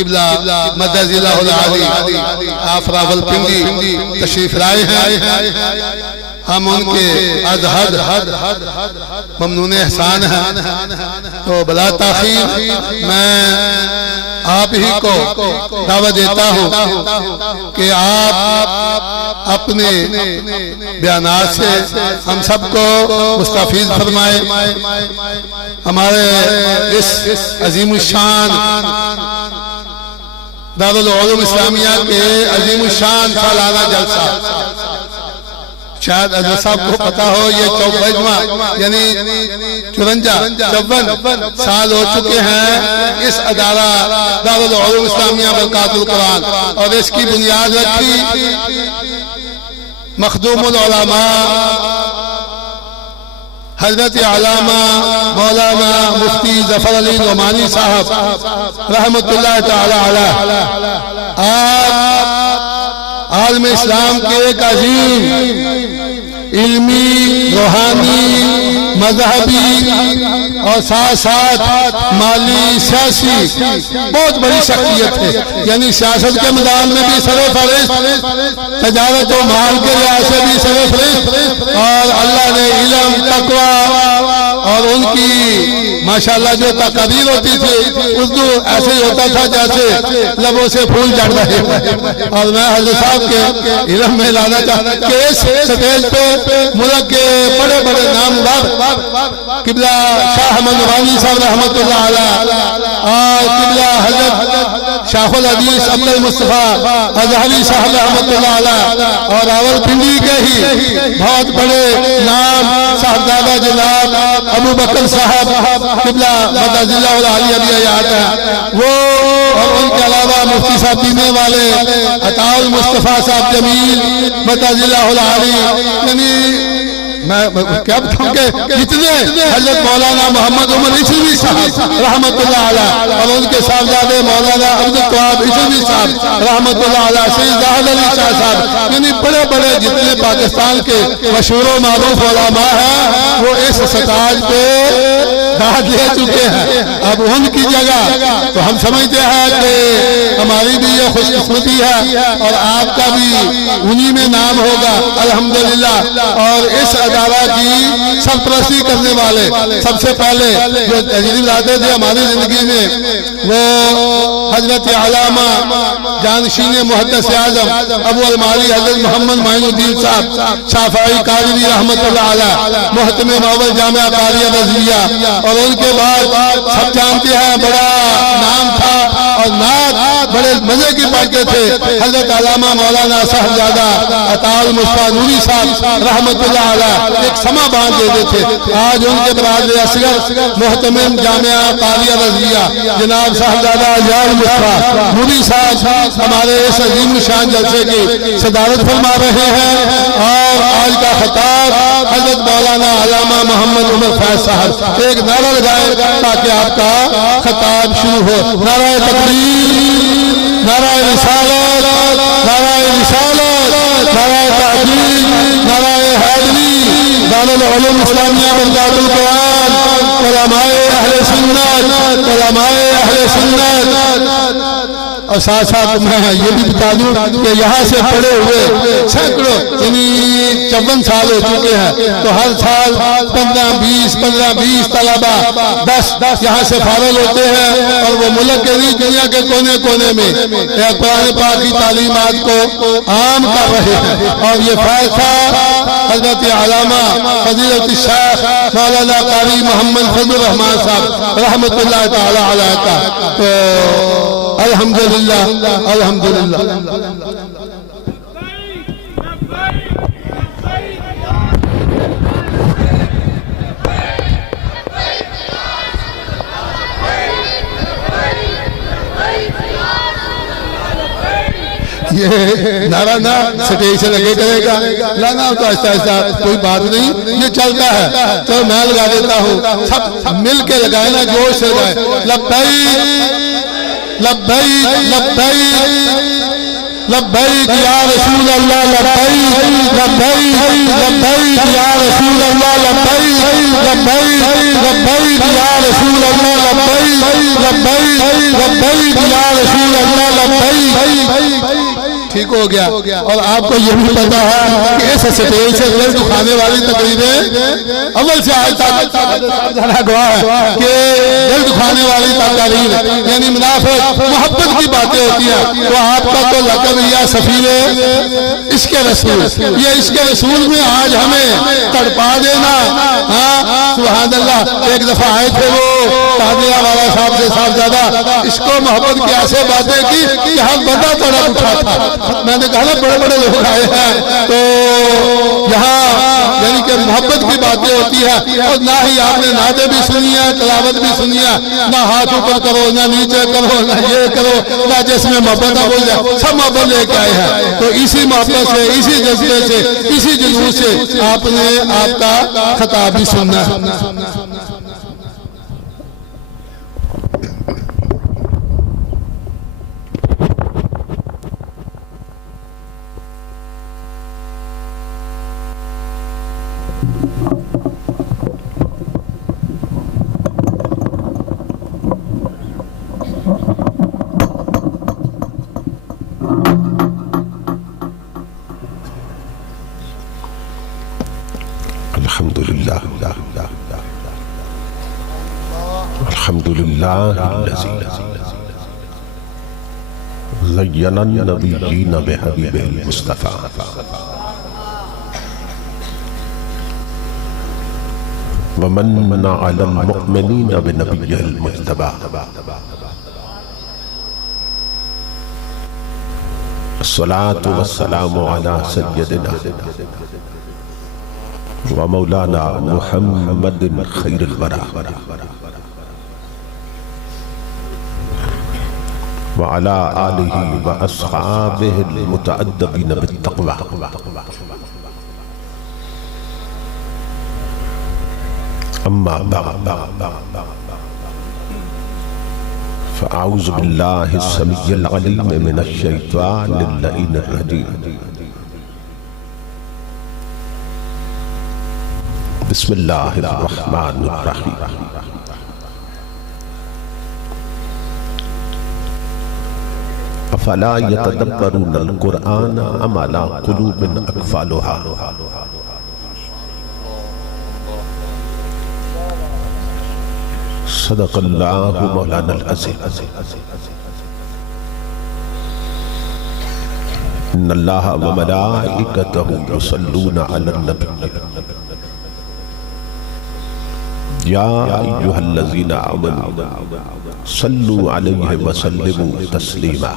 قبلہ مدد اللہ العالی آپ راولپنڈی تشریف لائے ہیں، ہم ان کے از حد ممنون احسان ہیں۔ تو بلا تاخیر میں آپ ہی کو دعوت دیتا ہوں کہ آپ اپنے بیانات سے ہم سب کو مستفیض فرمائے، ہمارے اس عظیم الشان دارالعلوم اسلامیہ کے عظیم الشان سالانہ جلسہ، شاید حضرت صاحب کو پتا ہو یہ چوبیسواں یعنی 54 سال ہو چکے ہیں اس ادارہ دارالعلوم اسلامیہ برکات القرآن، اور اس کی بنیاد رکھی مخدوم العلماء حضرت علامہ مولانا مفتی ظفر علی نعمانی صاحب رحمت اللہ تعالی علیہ، آپ عالم اسلام کے ایک عظیم علمی، روحانی، مذہبی اور ساتھ ساتھ مالی، سیاسی بہت بڑی شخصیت ہے، یعنی سیاست کے میدان میں بھی سرفہرست، تجارت و مال کے لحاظ سے بھی سرفہرست، اور اللہ نے علم، تقوی اور ان کی ماشاءاللہ جو تقریر ہوتی تھی اردو ایسے ہی ہوتا تھا جیسے لبوں سے پھول جھڑ رہے ہیں، اور میں حضرت صاحب کے علم میں لانا چاہتا کہ اس سٹیج پہ ملک کے بڑے بڑے نامور قبلہ شاہ احمد نورانی صاحب رحمت اللہ علیہ اور قبلہ حضرت شیخ الحدیث عبد المصطفیٰ ازہری صاحب رحمت اللہ علیہ اور راولپنڈی کے ہی بہت بڑے نام صاحبزادہ جناب ابو بکر صاحب قبلہ مدد اللہ العالی ابھی حیات ہے وہ، اور ان کے علاوہ مفتی صاحب پینے والے عطا المصطفیٰ صاحب جمیل مدد اللہ العالی، یعنی میں کیا بتاؤں کہ اتنے حضرت مولانا محمد عمر عیسوی صاحب رحمت اللہ علیہ اور ان کے صاحبزادے مولانا عبدالقواب عیسوی صاحب رحمت اللہ علیہ، سید زاہد علی شاہ صاحب، یعنی بڑے بڑے جتنے پاکستان کے مشہور و معروف علماء ہیں وہ اس سٹیج پہ داد لے چکے ہیں۔ اب ان کی جگہ تو ہم سمجھتے ہیں کہ ہماری بھی یہ خوش قسمتی ہے اور آپ کا بھی انہی میں نام ہوگا الحمدللہ، اور اس ادارہ کی سرپرستی کرنے والے سب سے پہلے جو تجریب لاتے تھے ہماری زندگی میں وہ حضرت علامہ جانشین محدث اعظم ابو المعالی حضرت محمد معین الدین صاحب شافعی قاضی رحمت اللہ علیہ، محتم معول جامعہ قاریہ رضویہ، اور ان کے بعد سب جانتے ہیں بڑا نام تھا اور نعت بڑے مزے کی پڑھتے تھے حضرت علامہ مولانا صاحبزادہ عطا المصطفیٰ نوری صاحب رحمت اللہ علیہ، ایک سما باندھ دیتے تھے۔ آج ان کے برادر اصغر محتمم جامعہ قاریہ رضویہ جناب صاحبزادہ عطا المصطفیٰ نوری صاحب ہمارے اس عظیم شان جلسے کی صدارت فرما رہے ہیں، اور آج کا خطاب حضرت مولانا علامہ محمد عمر فیض صاحب ایک نعرہ لگائے تاکہ آپ کا خطاب شروع ہو۔ نعرہ تکبیر، نعرہ رسالت، نعرہ رسالت، نعرہ تحقیق، نعرہ حیدری، دارالعلوم اسلامیہ برکات القرآن، علماء اہل سنت، علماء اہل سنت۔ اور ساتھ ساتھ میں یہ بھی بتا دوں کہ یہاں سے پڑے ہوئے سینکڑوں یعنی 54 سال ہو چکے ہیں، تو ہر سال 15-20 طلبہ 10 یہاں سے فارغ ہوتے ہیں، اور وہ ملک کے نہیں دنیا کے کونے کونے میں قرآن پاک کی تعلیمات کو عام کر رہے ہیں، اور یہ فیض تھا حضرت علامہ فضیلت الشیخ مولانا قاری محمد فضل الرحمان صاحب رحمت اللہ تعالی علیہ کا۔ تو الحمدللہ الحمدللہ۔ یہ نعرہ نہ سٹیج سے لگے کرے گا، لانا تو آہستہ آہستہ کوئی بات نہیں، یہ چلتا ہے، تو میں لگا دیتا ہوں، سب مل کے لگائے نا، جوش سے لگائے، لبیک لبیک لبیک لبیک یا رسول اللہ، لبیک لبیک لبیک یا رسول اللہ، لبیک لبیک لبیک یا رسول اللہ، لبیک لبیک لبیک یا رسول ٹھیک ہو گیا. اور آپ کو یہ بھی پتا ہے کہ اس سٹیج سے دل دکھانے والی تقریریں اول سے آج تک جانا گواہ ہے کہ دل دکھانے والی تقریر یعنی منافق محبت کی باتیں ہوتی ہیں. تو آپ کا تو لقب یا سفیر عشق رسول، یہ عشق رسول میں آج ہمیں تڑپا دینا. ہاں سبحان اللہ. ایک دفعہ آئے تھے وہ قادریہ والا صاحب سے صاحبزادہ، عشق و محبت کی ایسے باتیں کی کہ ہر بندہ تڑپ اٹھا تھا. میں نے کہا نا بڑے بڑے لوگ آئے ہیں تو یہاں یعنی کہ محبت کی باتیں ہوتی ہیں. اور نہ ہی آپ نے نعتیں بھی سنی ہیں، تلاوت بھی سنی ہے. نہ ہاتھ اوپر کرو، نہ نیچے کرو، نہ یہ کرو، نہ جس میں محبت نہ بول جائے، سب محبت لے کے آئے ہیں. تو اسی محبت سے، اسی جذبے سے، اسی جلوس سے آپ نے آپ کا خطاب بھی سننا ہے. الحمدللہ زین النبیین بحبیب المصطفیٰ ومن علی المؤمنین بنبی المجتبى الصلاة والسلام علی سیدنا ومولانا محمد خیر الورى وعلى آلہ واصحابہ المتأدبین بالتقوی. اما بعد فاعوذ باللہ السمیع العلیم من الشیطان اللعین الرجیم. بسم اللہ الرحمن الرحیم. افلا یتدبرون القرآن ام علی قلوب اقفالها. صدق اللہ مولانا العظیم. ان اللہ وملائکتہ یصلون علی النبی یا ایہا الذین آمنوا صلوا علیہ وسلموا تسلیما.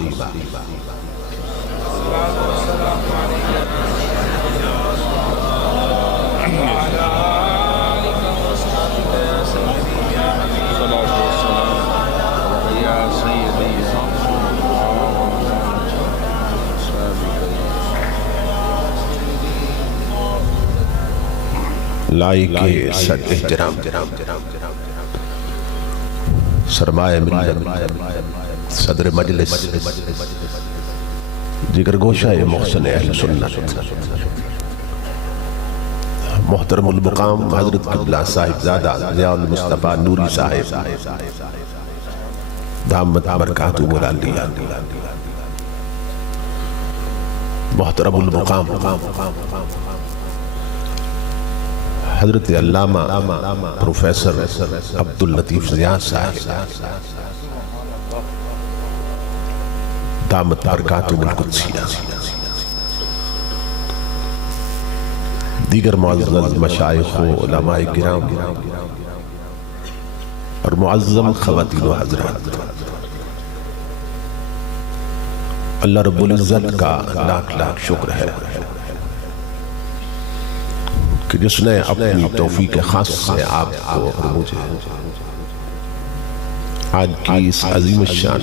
لائق صد احترام سرمایہ ملت صدر مجلس جگر گوشہ محسن اہل سنت محترم المقام حضرت قبلہ صاحبزادہ ضیاء المصطفیٰ نوری صاحب دامت برکاتہ مولالیہ محترم المقام حضرت علامہ پروفیسر عبداللطیف ضیاء صاحب دامت برکاتہ القدسیہ دیگر معزز مشائخ و علماء کرام اور معظم خواتین و حضرات، اللہ رب العزت کا لاکھ لاکھ شکر ہے کہ جس نے اپنی توفیق خاص سے آپ کو اور مجھے آج کی اس عظیم الشان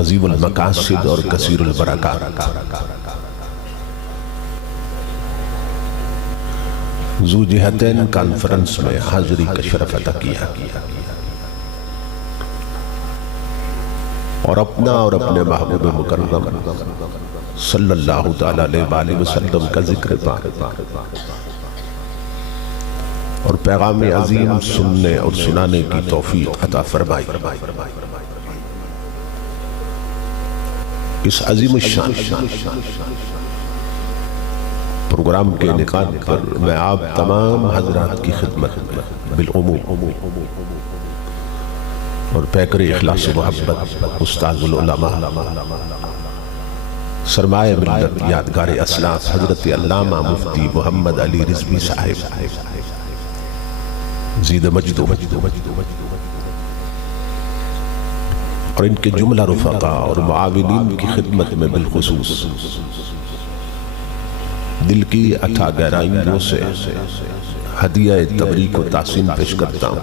عظیم المقاصد اور کثیر البرکات ذو جہتین کانفرنس میں حاضری کا شرف عطا کیا اور اپنا اور اپنے محبوب مکرم صلی اللہ تعالیٰ علیہ وسلم کا ذکر پاک اور پیغام عظیم سننے اور سنانے کی توفیق عطا فرمائی. اس عظیم الشان پروگرام کے انعقاد پر میں آپ تمام حضرات کی خدمت میں بالعموم اور پیکر اخلاص و محبت استاذ العلماء سرمایہ ملت یادگار اسلاف حضرت علامہ مفتی محمد علی رضوی صاحب زید مجد اور ان کے جملہ رفقا اور معاونین کی خدمت میں بالخصوص دل کی اتھا گہرائیوں سے ہدیہ تبریک و تحسین پیش کرتا ہوں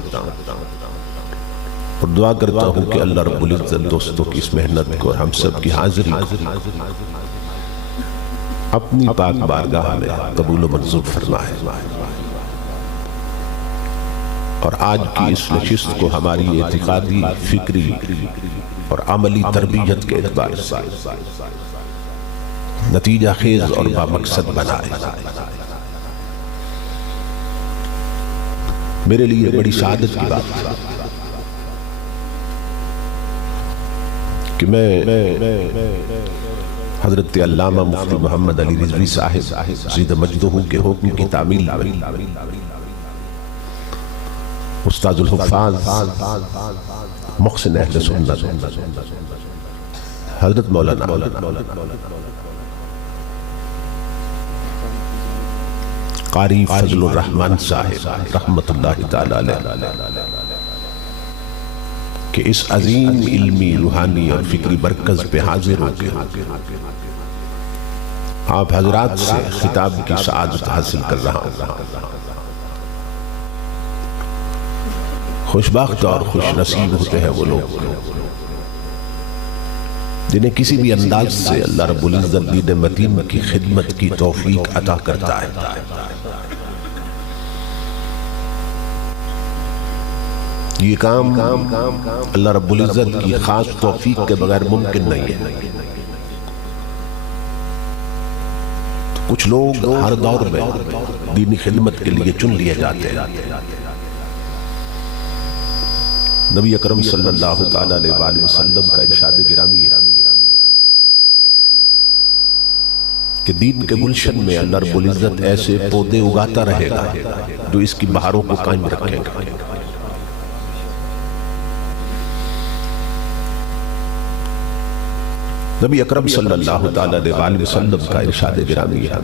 اور دعا کرتا ہوں کہ اللہ رب العزت دوستوں کی اس محنت کو اور ہم سب کی حاضری اپنی پاک بارگاہ میں قبول و منظور فرمائے اور آج کی اس نشست کو ہماری اعتقادی فکری اور عملی تربیت کے اعتبار سے نتیجہ خیز اور بامقصد بنائے۔ میرے لیے بڑی سعادت کی بات ہے کہ میں حضرت علامہ مفتی محمد علی رضوی صاحب زید مجدہ کے حکم کی تعمیل میں استاذ الحفاظ محسن اہل سنت حضرت مولانا قاری فضل الرحمن صاحب رحمت اللہ تعالی علیہ کہ اس عظیم علمی روحانی اور فکری مرکز پہ حاضر ہو کے آپ حضرات سے خطاب کی سعادت حاصل کر رہا ہوں۔ خوشبخت اور خوش نصیب ہوتے ہیں وہ لوگ جنہیں کسی بھی انداز سے اللہ رب العزت دین متین کی خدمت کی توفیق عطا کرتا ہے۔ یہ کام اللہ رب العزت کی خاص توفیق کے بغیر ممکن نہیں ہے۔ کچھ لوگ ہر دور میں دینی خدمت کے لیے چن لیے جاتے ہیں۔ نبی اکرم صلی اللہ علیہ وآلہ وسلم کا ارشاد گرامی ہے کہ دین کے گلشن میں اللہ رب العزت ایسے پودے اگاتا رہے گا جو اس کی بہاروں کو قائم رکھے گا۔ نبی اکرم صلی اللہ علیہ وآلہ وسلم کا ارشاد گرامی ہے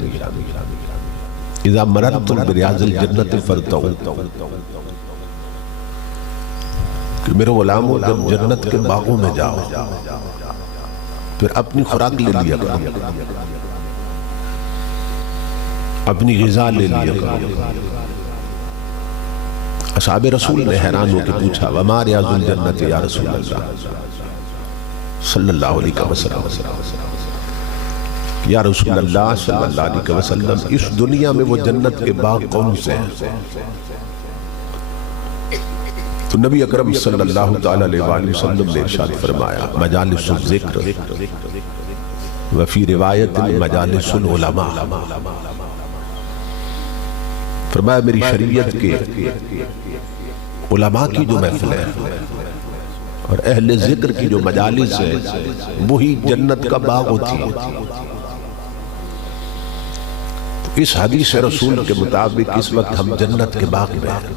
اذا مررتم بریاض الجنت فرتعوا کہ میرے غلاموں جب جنت کے باغوں میں جاؤ پھر اپنی خوراک لے لیا کرو، اپنی غذا لے لیا کرو۔ اصحاب رسول نے حیران ہو کے پوچھا وما ریاض الجنت یا رسول اللہ صلی اللہ علیہ وسلم، یا رسول اللہ صلی اللہ علیہ وسلم اس دنیا میں وہ جنت کے باغ کون سے ہیں؟ تو نبی اکرم صلی اللہ علیہ وآلہ وسلم نے ارشاد فرمایا مجالس الذکر وفی روایت مجالس العلماء، فرمایا میری شریعت کے علماء کی جو محفل ہے اور اہل ذکر کی جو مجالس ہے وہی جنت کا باغ ہوتی ہے۔ اس حدیث رسول کے مطابق اس وقت ہم جنت کے باغ میں ہیں۔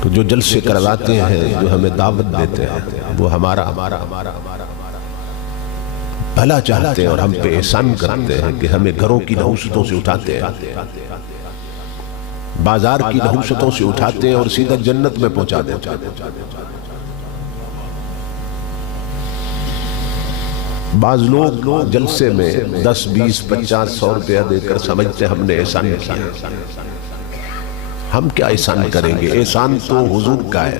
تو جو جلسے کرواتے ہیں، جو ہمیں دعوت دیتے ہیں، وہ ہمارا بھلا چاہتے ہیں اور ہم پہ احسان کرتے ہیں کہ ہمیں گھروں کی نحوستوں سے اٹھاتے ہیں، بازار کی نحوستوں سے اٹھاتے ہیں اور سیدھا جنت میں پہنچا دیتے ہیں۔ بعض لوگ جلسے میں 10 20 50 100 روپیہ دے کر سمجھتے ہیں ہم نے احسان کیا۔ ہم کیا احسان کریں گے؟ احسان تو حضور کا ہے،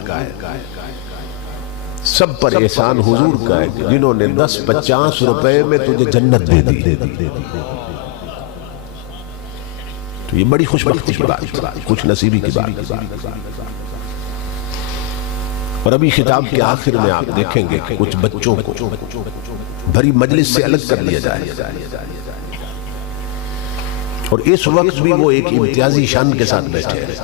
سب پر احسان حضور کا ہے جنہوں نے 10 50 روپے میں تجھے جنت دے دی۔ تو یہ بڑی خوش بختی کی بات، خوش نصیبی کی بات۔ اور ابھی خطاب کے آخر میں آپ دیکھیں گے کہ کچھ بچوں کو بھری مجلس سے الگ کر لیا جائے اور اس وقت بھی وہ ایک امتیازی شان کے ساتھ بیٹھے ہیں۔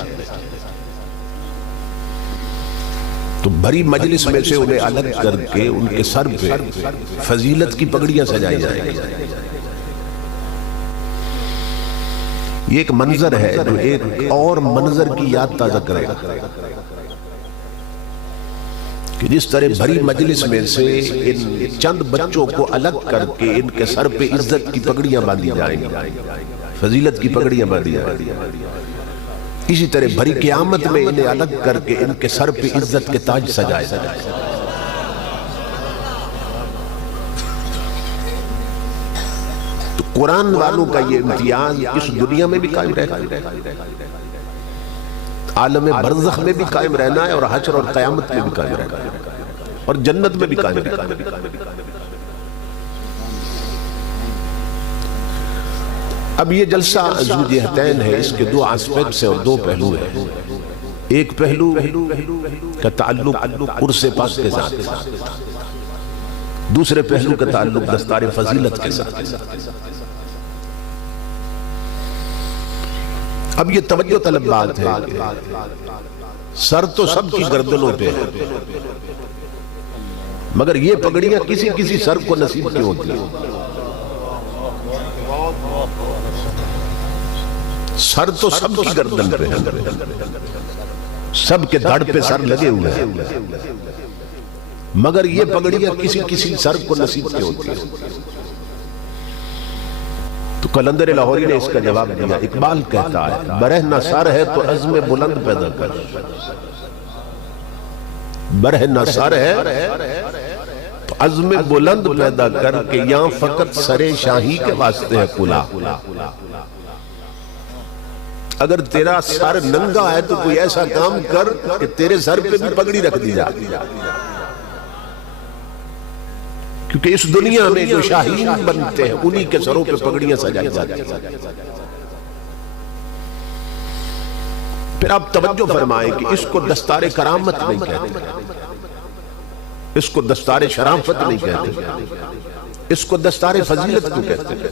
تو بھری مجلس میں سے انہیں الگ کر کے ان کے سر پہ فضیلت کی پگڑیاں سجائی جائیں گی. یہ ایک منظر ہے جو ایک اور منظر کی یاد تازہ کرے گا کہ جس طرح بھری مجلس میں سے ان چند بچوں کو الگ کر کے ان کے سر پہ عزت کی پگڑیاں باندھی جائیں گی, فضیلت کی پگڑیاں باندھی جائیں گی, اسی طرح بھری قیامت میں انہیں الگ کر کے ان کے سر پہ عزت کے تاج سجائے. تو قرآن والوں کا یہ امتیاز اس دنیا میں بھی قائم رہنا ہے, عالم برزخ میں بھی قائم رہنا ہے, اور حشر اور قیامت میں بھی قائم رہنا ہے, اور جنت میں بھی قائم رہنا ہے. اب یہ جلسہ ذو جہتین ہے, اس کے دو آسپیکٹس ہیں اور دو پہلو ہیں. ایک پہلو کا تعلق عرس پاک کے ساتھ, دوسرے پہلو کا تعلق دستار فضیلت کے ساتھ. اب یہ توجہ طلب بات ہے کہ سر تو سب کی گردنوں پہ ہے, مگر یہ پگڑیاں کسی کسی سر کو نصیب کیوں ہوتی ہیں. سر تو سب کی گردن پہ ہے, سب کے دھڑ پہ سر لگے ہوئے ہیں, مگر یہ پگڑیاں کسی کسی سر کو نصیب کیوں ہوتی ہیں. تو قلندر لاہوری نے اس کا جواب دیا. اقبال کہتا ہے برہنہ سر ہے تو عزم بلند پیدا کر, برہنہ سر ہے تو عزم بلند پیدا کر کے یہاں فقط سر شاہی کے واسطے ہے کلا. اگر تیرا سر ننگا ہے تو کوئی ایسا کام کر کہ تیرے سر پہ بھی پگڑی رکھ دی جائے, کیونکہ اس دنیا میں جو شاہین بنتے ہیں انہی کے سروں پہ پگڑیاں سجائی جاتی ہیں. پھر آپ توجہ فرمائیں کہ اس کو دستار کرامت نہیں کہتے, اس کو دستار شرافت نہیں کہتے, اس کو دستار فضیلت کیوں کہتے ہیں.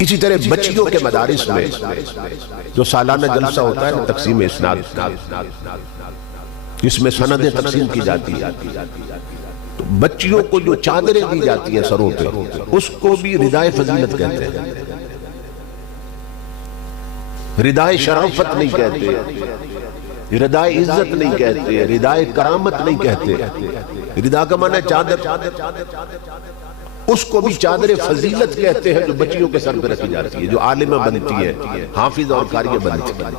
اسی طرح بچیوں کے مدارس میں جو سالانہ جلسہ ہوتا ہے تقسیم اسناد, جس میں سندیں تقسیم کی جاتی ہیں, تو بچیوں کو جو چادریں دی جاتی ہیں سروں پہ, اس کو بھی ردائے فضیلت کہتے ہیں. ردائے شرافت نہیں کہتے, ردائے عزت نہیں کہتے, ردائے کرامت نہیں کہتے. ردا کا معنی ہے چادر, اس کو بھی چادر فضیلت کہتے ہیں جو بچیوں کے سر پہ رکھی جاتی ہے, جو عالمہ بنتی ہے, حافظ اور قاریہ بنتی ہے.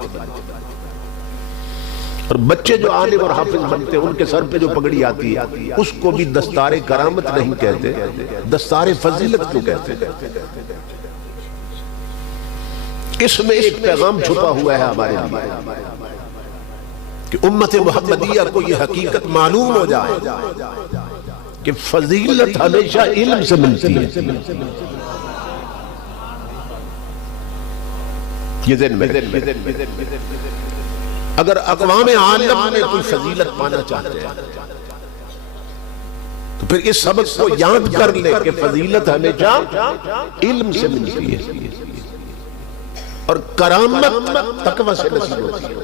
اور بچے جو عالم اور حافظ بنتے ہیں ان کے سر پہ جو پگڑی آتی ہے اس کو بھی دستار کرامت نہیں کہتے, دستار فضیلت کیوں کہتے ہیں. اس میں ایک پیغام چھپا ہوا ہے ہمارے لیے کہ امت محمدیہ کو یہ حقیقت معلوم ہو جائے کہ فضیلت ہمیشہ علم سے ملتی ہے. یہ ذہن میں اگر اقوام عالم میں کوئی فضیلت پانا چاہتے ہیں تو پھر اس سبق کو یاد کر لے کہ فضیلت ہمیشہ علم سے ملتی ہے, اور کرامت تقوی سے نصیب ہوتی ہے.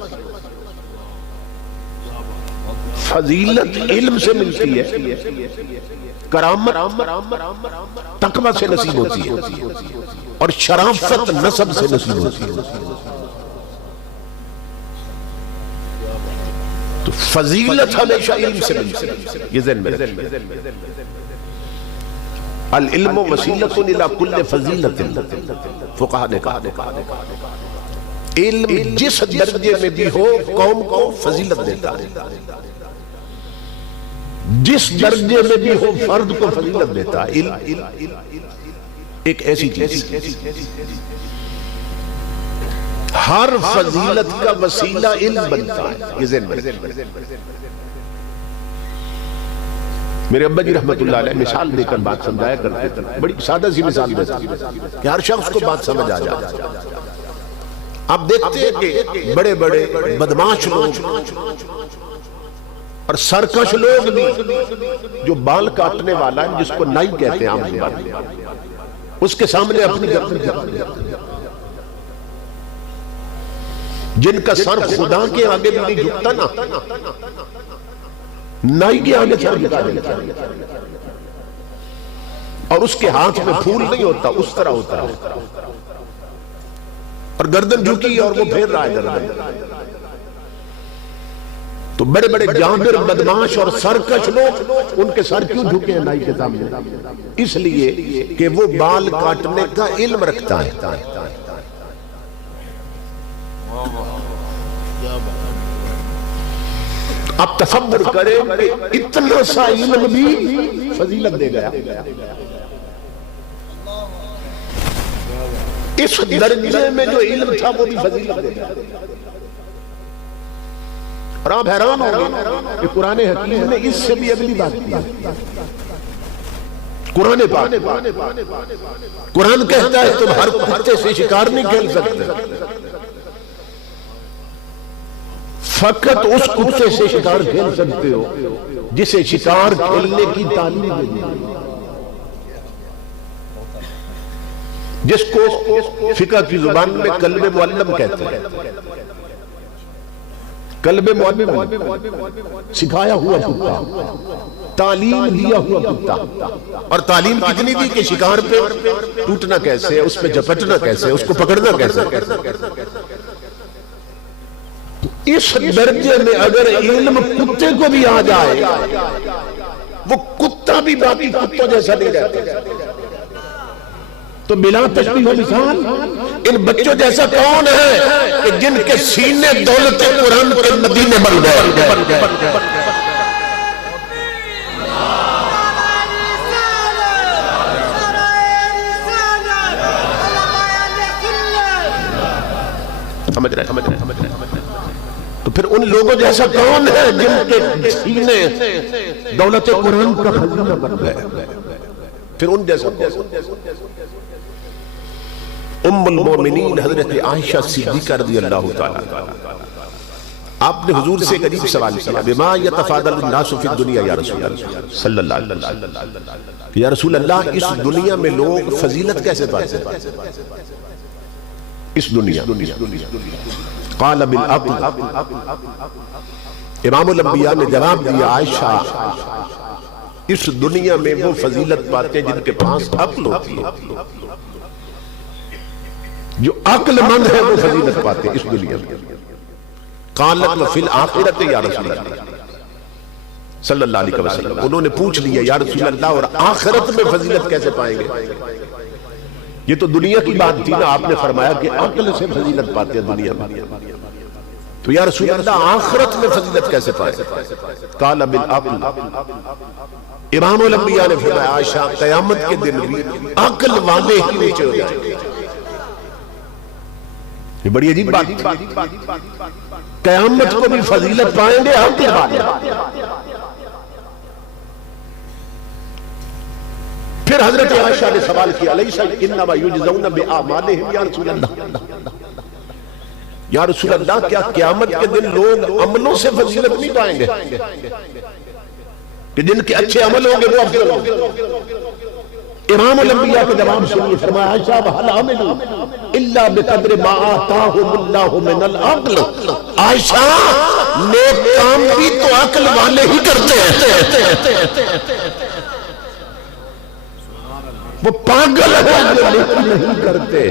فضیلت علم سے ملتی ہے, کرامت تقوی سے نصیب ہوتی ہے, اور شرافت نسب سے نصیب ہوتی ہے. تو فضیلت ہمیشہ علم سے ملتی ہے. یہ ذہن میں العلم وسیلۃ الی کل فضیلۃ, فقہاء نے کہا علم جس درجے میں بھی ہو قوم کو فضیلت دیتا ہے, جس درجے میں بھی ہو فرد کو فضیلت دیتا ہے. علم ایک ایسی چیز ہر فضیلت کا وسیلہ علم بنتا ہے. یہ ذہن میں میرے ابا جی رحمت اللہ علیہ مثال دے کر بات سمجھایا کرتے تھے, بڑی سادہ سی مثال دیتے کہ ہر شخص کو بات سمجھ آ جائے. آپ دیکھتے ہیں کہ بڑے بڑے بدماش لوگ اور سرکش لوگ بھی, جو بال کاٹنے والا ہے جس کو نائی کہتے ہیں عام زبان میں, اس کے سامنے اپنی گردن جن کا سر خدا کے آگے بھی نہیں جھکتا نا، نائی کے آگے سر جھکا دیتا اور اس کے ہاتھ میں پھول نہیں ہوتا، اس طرح ہوتا ہے، اور گردن جھکی اور وہ پھیر رہا ہے گردن۔ تو بڑے بڑے جابر بدماش اور سرکش لوگ ان کے سر کیوں جھکے ہیں نائی کے سامنے؟ اس لیے کہ وہ بال کاٹنے کا علم رکھتا ہے۔ اب تصور کریں کہ اتنا سا علم بھی فضیلت دے گیا، اس درجے میں جو علم تھا وہ بھی فضیلت دے گیا۔ اور آپ حیران ہوں گے کہ قرآن حکیم نے اس سے بھی اگلی بات کی۔ قرآن پاک، قرآن کہتا ہے تم ہر کتے سے شکار نہیں کھیل سکتے، فقط اس کتے سے شکار کھیل سکتے ہو جسے شکار کھیلنے کی تعلیم دی، جس کو فقہ کی زبان میں قلب معلم کہتے ہیں۔ قلب معلم سکھایا ہوا کتا، تعلیم دیا ہوا کتا، اور تعلیم کتنی دی کہ شکار پہ ٹوٹنا کیسے، اس پہ جھپٹنا کیسے، اس کو پکڑنا کیسے۔ اس درجے میں اگر علم کتے کو بھی آ جائے، وہ کتا بھی باقی کتوں جیسا نہیں رہتا، تو بلا تشبیہ و مثال ان بچوں جیسا کون ہے کہ جن کے سینے دولت قرآن کے مدینے بن گئے؟ سمجھ رہے تو پھر ان لوگوں جیسا کون ہے جن کے سینے دولت قرآن کا خزینہ بن گئے؟ پھر ان جیسا ام المومنین حضرت عائشہ صدیقہ رضی اللہ تعالیٰ، آپ نے حضور سے قریب سوال کیا، بما یتفاضل الناس فی الدنیا یا رسول اللہ صلی اللہ علیہ وسلم، یا رسول اللہ اس دنیا میں لوگ فضیلت کیسے پاتے ہیں؟ اس دنیا قال بالعقل، امام الانبیاء نے جواب دیا، عائشہ اس دنیا میں وہ فضیلت پاتے ہیں جن کے پاس عقل ہوتی ہے، جو عقل مند ہے وہ فضیلت پاتے ہیں اس دنیا میں۔ قالت وفی الآخرت یا رسول اللہ صلی اللہ علیہ وسلم، انہوں نے پوچھ لیا یا رسول اللہ اور آخرت میں فضیلت کیسے پائیں گے؟ یہ تو دنیا کی بات تھی نا، آپ نے فرمایا کہ عقل سے فضیلت پاتے ہیں دنیا میں، تو یا رسول اللہ آخرت میں فضیلت کیسے پائیں؟ قال بالعقل، امام الانبیاء نے فرمایا عائشہ قیامت کے دن بھی عقل والے ہی نیچے ہو جائیں گے۔ یہ بڑی عجیب بات، قیامت کو بھی فضیلت پائیں گے عقل والے۔ پھر حضرت عائشہ نے سوال کیا، الیس انما یجزون باعمالہم یا رسول اللہ، یا رسول اللہ کیا قیامت کے دن لوگ عملوں سے فضیلت نہیں پائیں گے کہ جن کے اچھے عمل ہوں گے وہ افضل ہوں گے؟ امام الانبیاء کا جواب سنیے، فرمایا عائشہ وَهَلْ عَمِلُوا إِلَّا بِقَدْرِ مَا آتَاهُمُ اللَّهُ مِنَ الْعَقْلِ، عائشہ نیک کام بھی تو عقل والے ہی کرتے ہیں، وہ پاگل ہیں جو نیک نہیں کرتے۔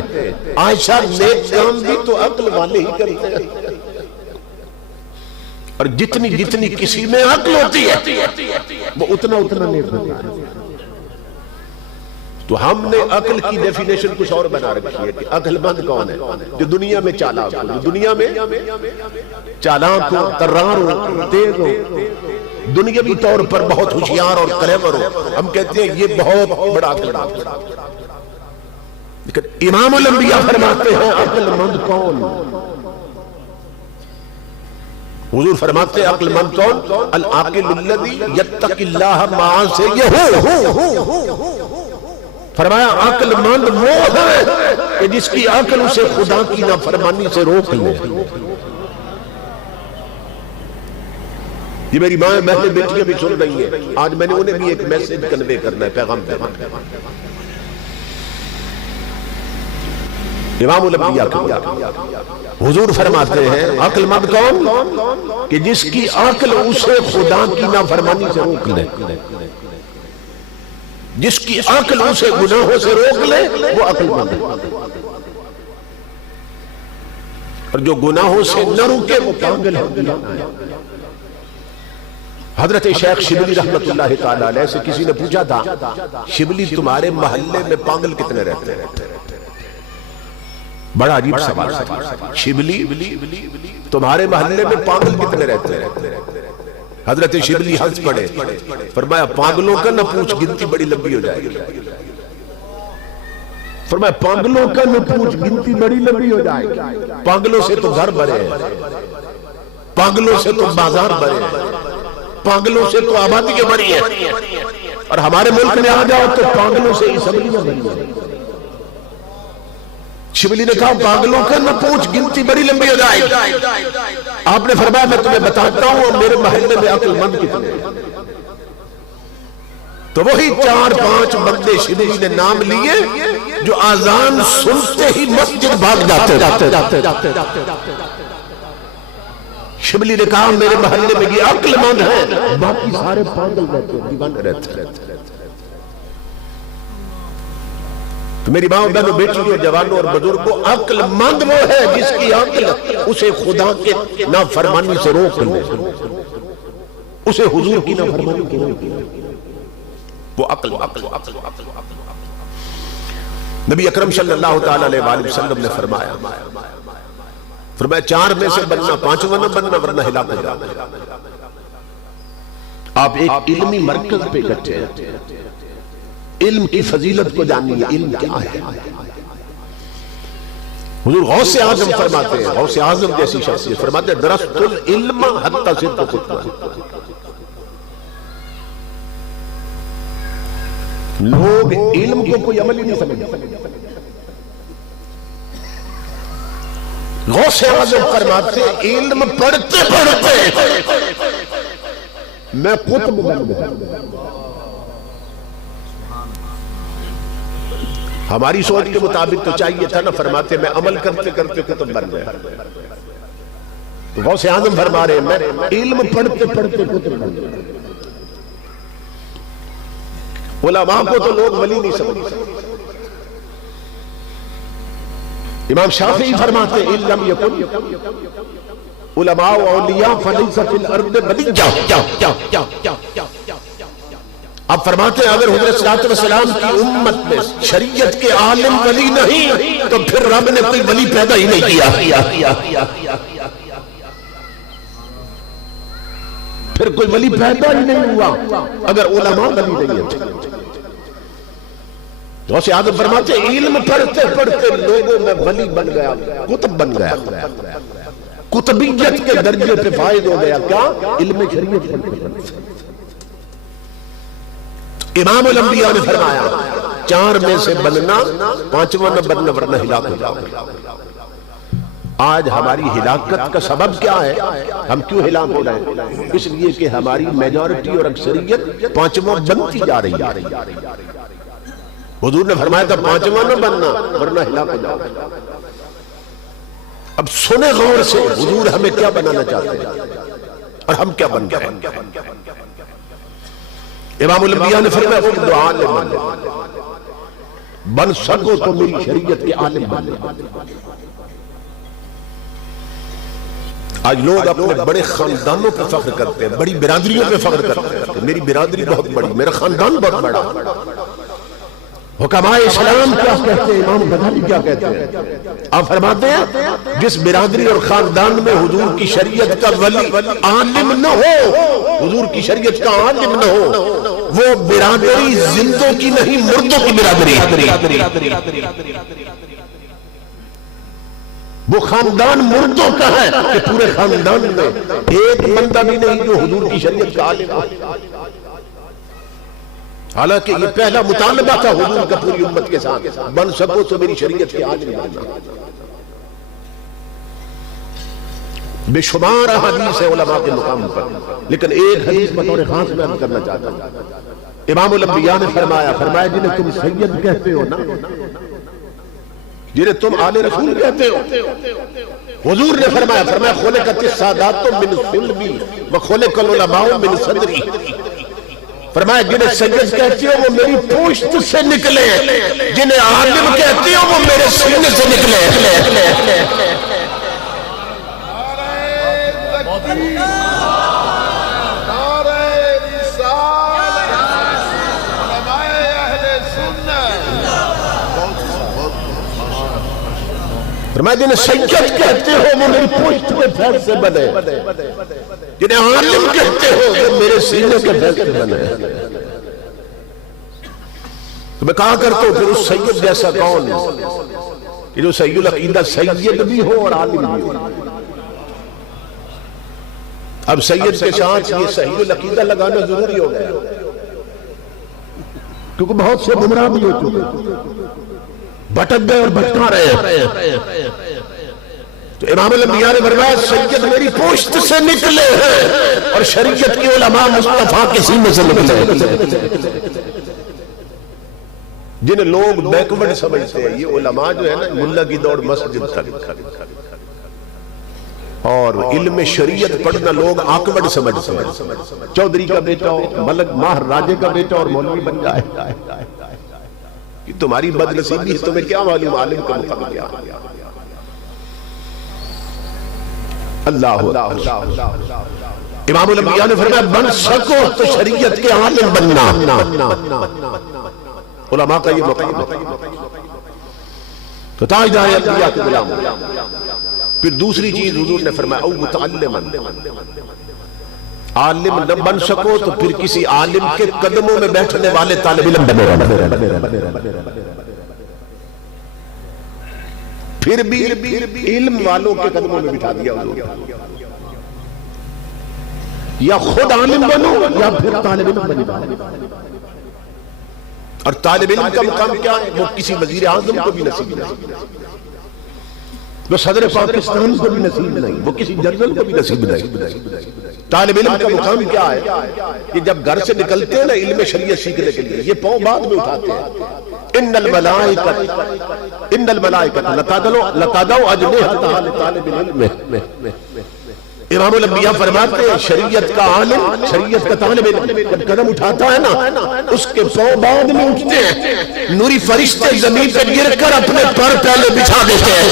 عائشہ نیک کام بھی تو عقل والے ہی کرتے ہیں، اور جتنی جتنی کسی میں عقل ہوتی ہے وہ اتنا اتنا نیک ہوتا ہے۔ تو ہم نے عقل کی ڈیفینیشن کچھ اور بنا رکھی ہے کہ عقل مند کون ہے؟ جو دنیا میں چالاک ہو، جو دنیا میں چالاک ہو، طرار ہو، تیز ہو، دنیاوی طور پر بہت ہوشیار اور کلیور ہو، ہم کہتے ہیں یہ بہت بڑا عقل مند۔ لیکن امام الانبیاء فرماتے ہیں عقل مند کون؟ حضور فرماتے ہیں عقل مند کون؟ العاقل الذی یتقی اللہ مع سیئہ، فرمایا عقل مند وہ ہے کہ جس کی عقل اسے خدا کی نافرمانی سے روک لے۔ یہ میری ماں بہنیں بیٹیاں بھی سن رہی ہیں، آج میں نے انہیں بھی ایک میسج کنوے کرنا ہے، پیغام دینا ہے۔ امام الانبیاء کے حضور فرماتے ہیں عقل مند کون کہ جس کی عقل اسے خدا کی نافرمانی سے روک لے، جس کی عقل اسے گناہوں سے روک لے وہ عقل مند ہے، اور جو گناہوں سے نہ روکے وہ پاگل ہے۔ حضرت شیخ شبلی رحمت اللہ تعالیٰ علیہ سے کسی نے پوچھا تھا شبلی تمہارے محلے میں پاگل کتنے رہتے ہیں؟ بڑا عجیب سوال تھا، شبلی تمہارے محلے میں پاگل کتنے رہتے ہیں؟ حضرت شبلی ہنس پڑے، فرمایا پاگلوں کا نہ پوچھ گنتی بڑی لمبی ہو جائے گی۔ فرمایا پاگلوں کا نہ پوچھ گنتی بڑی لمبی ہو جائے گی، پاگلوں سے تو گھر بھرے ہیں، پاگلوں سے تو بازار بھرے ہیں، پاگلوں سے تو آبادی کے بھری ہیں، اور ہمارے ملک میں آ جاؤ تو پاگلوں سے اسمبلیاں بھری ہیں۔ شبلی نے کہا پاگلوں کا نہ پوچھ گنتی بڑی لمبی ہو جائے گی۔ آپ نے فرمایا میں تمہیں بتاتا ہوں اور میرے محلے میں عقل مند کتنے ہیں؟ تو وہی 4-5 بندے شبلی نے نام لیے جو آذان سنتے ہی مسجد بھاگ جاتے۔ شبلی نے کہا میرے محلے میں یہ عقل مند ہے، باقی سارے پاگل رہتے ہیں، دیوانے رہتے ہیں۔ تو میری ماں بہنوں بیٹیوں اور جوانوں اور بزرگوں، عقل مند وہ ہے جس کی عقل اسے خدا کے نافرمانی سے روک لے، اسے حضور کی نافرمانی سے روک لے، وہ عقل۔ نبی اکرم صلی اللہ تعالیٰ علیہ وآلہ وسلم نے فرمایا 4 میں سے بننا، 5واں نہ بننا ورنہ ہلاک ہو جانا۔ آپ ایک علمی مرکز پہ اکٹھے ہیں، علم کی فضیلت کو جانیے، علم کیا ہے۔ حضور غوث اعظم فرماتے ہیں، غوث اعظم جیسی شخصیت فرماتے ہیں درست العلم حتی صدق خطبہ، لوگ علم کو کوئی عمل ہی نہیں سمجھتے۔ غوث اعظم فرماتے ہیں علم پڑھتے پڑھتے میں قطب بن گیا۔ ہماری سوچ کے مطابق تو چاہیے تھا نا، فرماتے میں عمل کرتے کرتے قطب بن گیا۔ تو غوث اعظم فرما رہے ہیں میں علم پڑھتے پڑھتے قطب بن گیا۔ علماء کو تو لوگ ولی نہیں سمجھتے۔ امام شافعی فرماتے ہیں اِن لم یکن علماء و اولیاء فلیس فی الارض بلیجہ۔ اب فرماتے ہیں اگر حضرت صلی اللہ علیہ وسلم کی امت میں شریعت کے عالم ولی نہیں تو پھر رب نے کوئی ولی پیدا ہی نہیں کیا، پھر کوئی ولی پیدا ہی نہیں ہوا اگر علماء ولی نہیں ہے۔ غوث اعظم فرماتے ہیں علم پڑھتے پڑھتے لوگوں میں ولی بن گیا، قطب بن گیا، قطبیت کے درجے پہ فائد ہو گیا۔ کیا؟ علم شریعت پڑھتے پڑھتے۔ امام الانبیاء نے فرمایا 4 میں سے بننا، 5واں نہ بننا ورنہ ہلاک ہو جاؤ گے۔ آج ہماری ہلاکت کا سبب کیا ہے؟ ہم کیوں ہلاک ہو رہے ہیں؟ اس لیے کہ ہماری میجورٹی اور اکثریت 5واں بنتی جا رہی ہے۔ حضور نے فرمایا تھا 5واں نہ بننا ورنہ ہلاک ہو جاؤ گے۔ اب سنیں غور سے حضور ہمیں کیا بنانا چاہتے ہیں اور ہم کیا بن گئے ہیں۔ امام الانبیاء نے فرمایا تم دعا عالم بن سکو تو میری شریعت کے عالم بن لے۔ آج لوگ اپنے بڑے خاندانوں پہ فخر کرتے ہیں، بڑی برادریوں پہ فخر کرتے ہیں، میری برادری بہت بڑی، میرا خاندان بہت بڑا۔ حکماء اسلام کیا کہتے ہیں، امام غزالی کیا کہتے ہیں؟ آپ فرماتے ہیں جس برادری اور خاندان میں حضور کی شریعت کا ولی عالم نہ ہو، حضور کی شریعت کا عالم نہ ہو، وہ برادری زندوں کی نہیں مردوں کی برادری، وہ خاندان مردوں کا ہے کہ پورے خاندان میں ایک بندہ بھی نہیں جو حضور کی شریعت کا عالم ہو۔ حالانکہ یہ پہلا مطالبہ تھا حضور کا پوری امت کے ساتھ، بن سکو تو میری شریعت کے عالم بننا۔ بے شمار احادیث ہے علماء کے مقام پر، لیکن ایک حدیث بطور خاص میں عرض کرنا چاہتا ہوں۔ امام الانبیاء نے فرمایا جنہیں تم سید کہتے ہو نا، جنہیں تم آل رسول کہتے ہو. حضور نے فرمایا خلقت السادات من صلبی وخلق العلماء من صدری. فرمایا جنہیں سید کہتے ہو وہ میری پوشت سے نکلے، جنہیں عالم کہتے ہو وہ میرے سینے سے نکلے. فرمایا جنہیں سید کہتے ہو وہ میری پوشت کے پھیل سے بنے، جنہیں عالم کہتے ہو وہ میرے سینے کے پھیل سے بنے. تو میں کہا کرتا ہوں پھر اس سید جیسا کون کہ جو سید العقیدہ سید بھی ہو اور عالم بھی ہو. اب سید کے ساتھ یہ سید العقیدہ لگانا ضروری ہو گیا کیونکہ بہت سے گمراہ بھی ہو چکے، بھٹک گئے اور بھٹکا رہے ہیں. تو امام الانبیاء نے فرمایا سید میری پوشت سے نکلے ہیں اور شریعت کے علماء مصطفیٰ کے سینے سے نکلے. جنہیں لوگ بیکورڈ سمجھتے ہیں، یہ علماء جو ہے نا ملا کی دوڑ مسجد تک، اور علم شریعت پڑھنا لوگ آکورڈ سمجھتے ہیں. چودھری کا بیٹا ہو، ملک ماہر راجے کا بیٹا اور مولوی بن جائے، کہ تمہاری بدنصیبی ہے، تمہیں کیا معلوم عالم کا مقام کیا. اللہ امام الانبیاء نے فرمایا بن سکو تو شریعت کے عالم بننا. علماء کا یہ مقام ہے. تو تاجدار انبیاء کے غلام. پھر دوسری چیز حضور نے فرمایا او متعلما، عالم نہ بن سکو تو پھر کسی عالم کے قدموں میں بیٹھنے والے طالب علم بنے. پھر بھی علم والوں کے قدموں میں بٹھا دیا حضور. یا خود عالم بنو یا پھر طالب علم بنو. اور طالب علم کا مقام کیا ہے؟ وہ کسی وزیر اعظم کو بھی نصیب نہیں، وہ صدر پاکستان کو بھی نصیب نہیں، وہ کسی جنرل کو بھی نصیب نہیں. طالب علم کا مقام کیا ہے کہ جب گھر سے نکلتے ہیں نا علم شریعت سیکھنے کے لیے، یہ پاؤں بعد میں اٹھاتے ہیں. ان الملائکۃ لتضع اجنحتہا لطالب العلم. امام الانبیاء فرماتے ہیں شریعت کا عالم، شریعت کا طالب علم جب قدم اٹھاتا ہے نا اس کے پاؤں بعد میں اٹھتے ہیں، نوری فرشتے زمین پہ گر کر اپنے پر پہلے بچھا دیتے ہیں.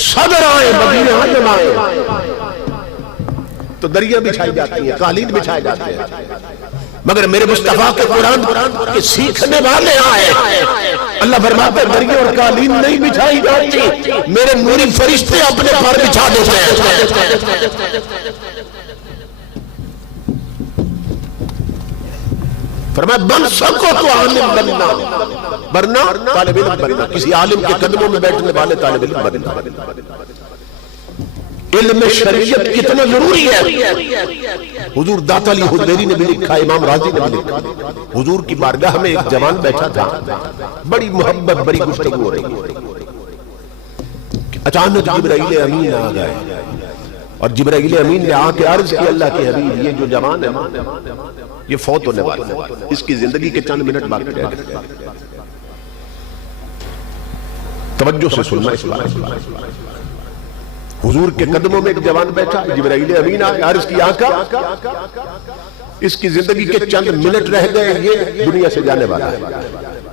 صدر آئے، وزیر اعظم آئے تو دریا بچھائی جاتی ہیں، قالین بچھائے جاتے ہیں. مگر میرے مصطفیٰ کے قرآن کے سیکھنے والے آئے، اللہ فرماتا ہے دریا اور قالین نہیں بچھائی جاتی، میرے نوری فرشتے اپنے پر بچھا دیتے ہیں. فرمایا بن سکو تو عالم بننا، ورنہ طالب علم بننا، کسی عالم کے قدموں میں بیٹھنے والے طالب علم بننا. علم شریعت کتنا ضروری ہے. حضور داتا علی حجویری نے بھی لکھا، امام راضی نے بھی لکھا. حضور کی بارگاہ میں ایک جوان بیٹھا تھا، بڑی محبت بڑی گفتگو ہو رہی. اچانک جبرائیل امین آ گئے اور جبرائیل امین نے آ کے عرض کی اللہ کے حبیب یہ جو جوان ہے یہ فوت ہونے والا ہے، اس کی زندگی کے چند منٹ باقی رہ گئے. توجہ سے سننا اس بات. حضور کے قدموں میں ایک جوان بیٹھا، جبرائیل امین آئے، عرض کی آقا اس کی زندگی کے چند منٹ رہ گئے، یہ دنیا سے جانے والا ہے،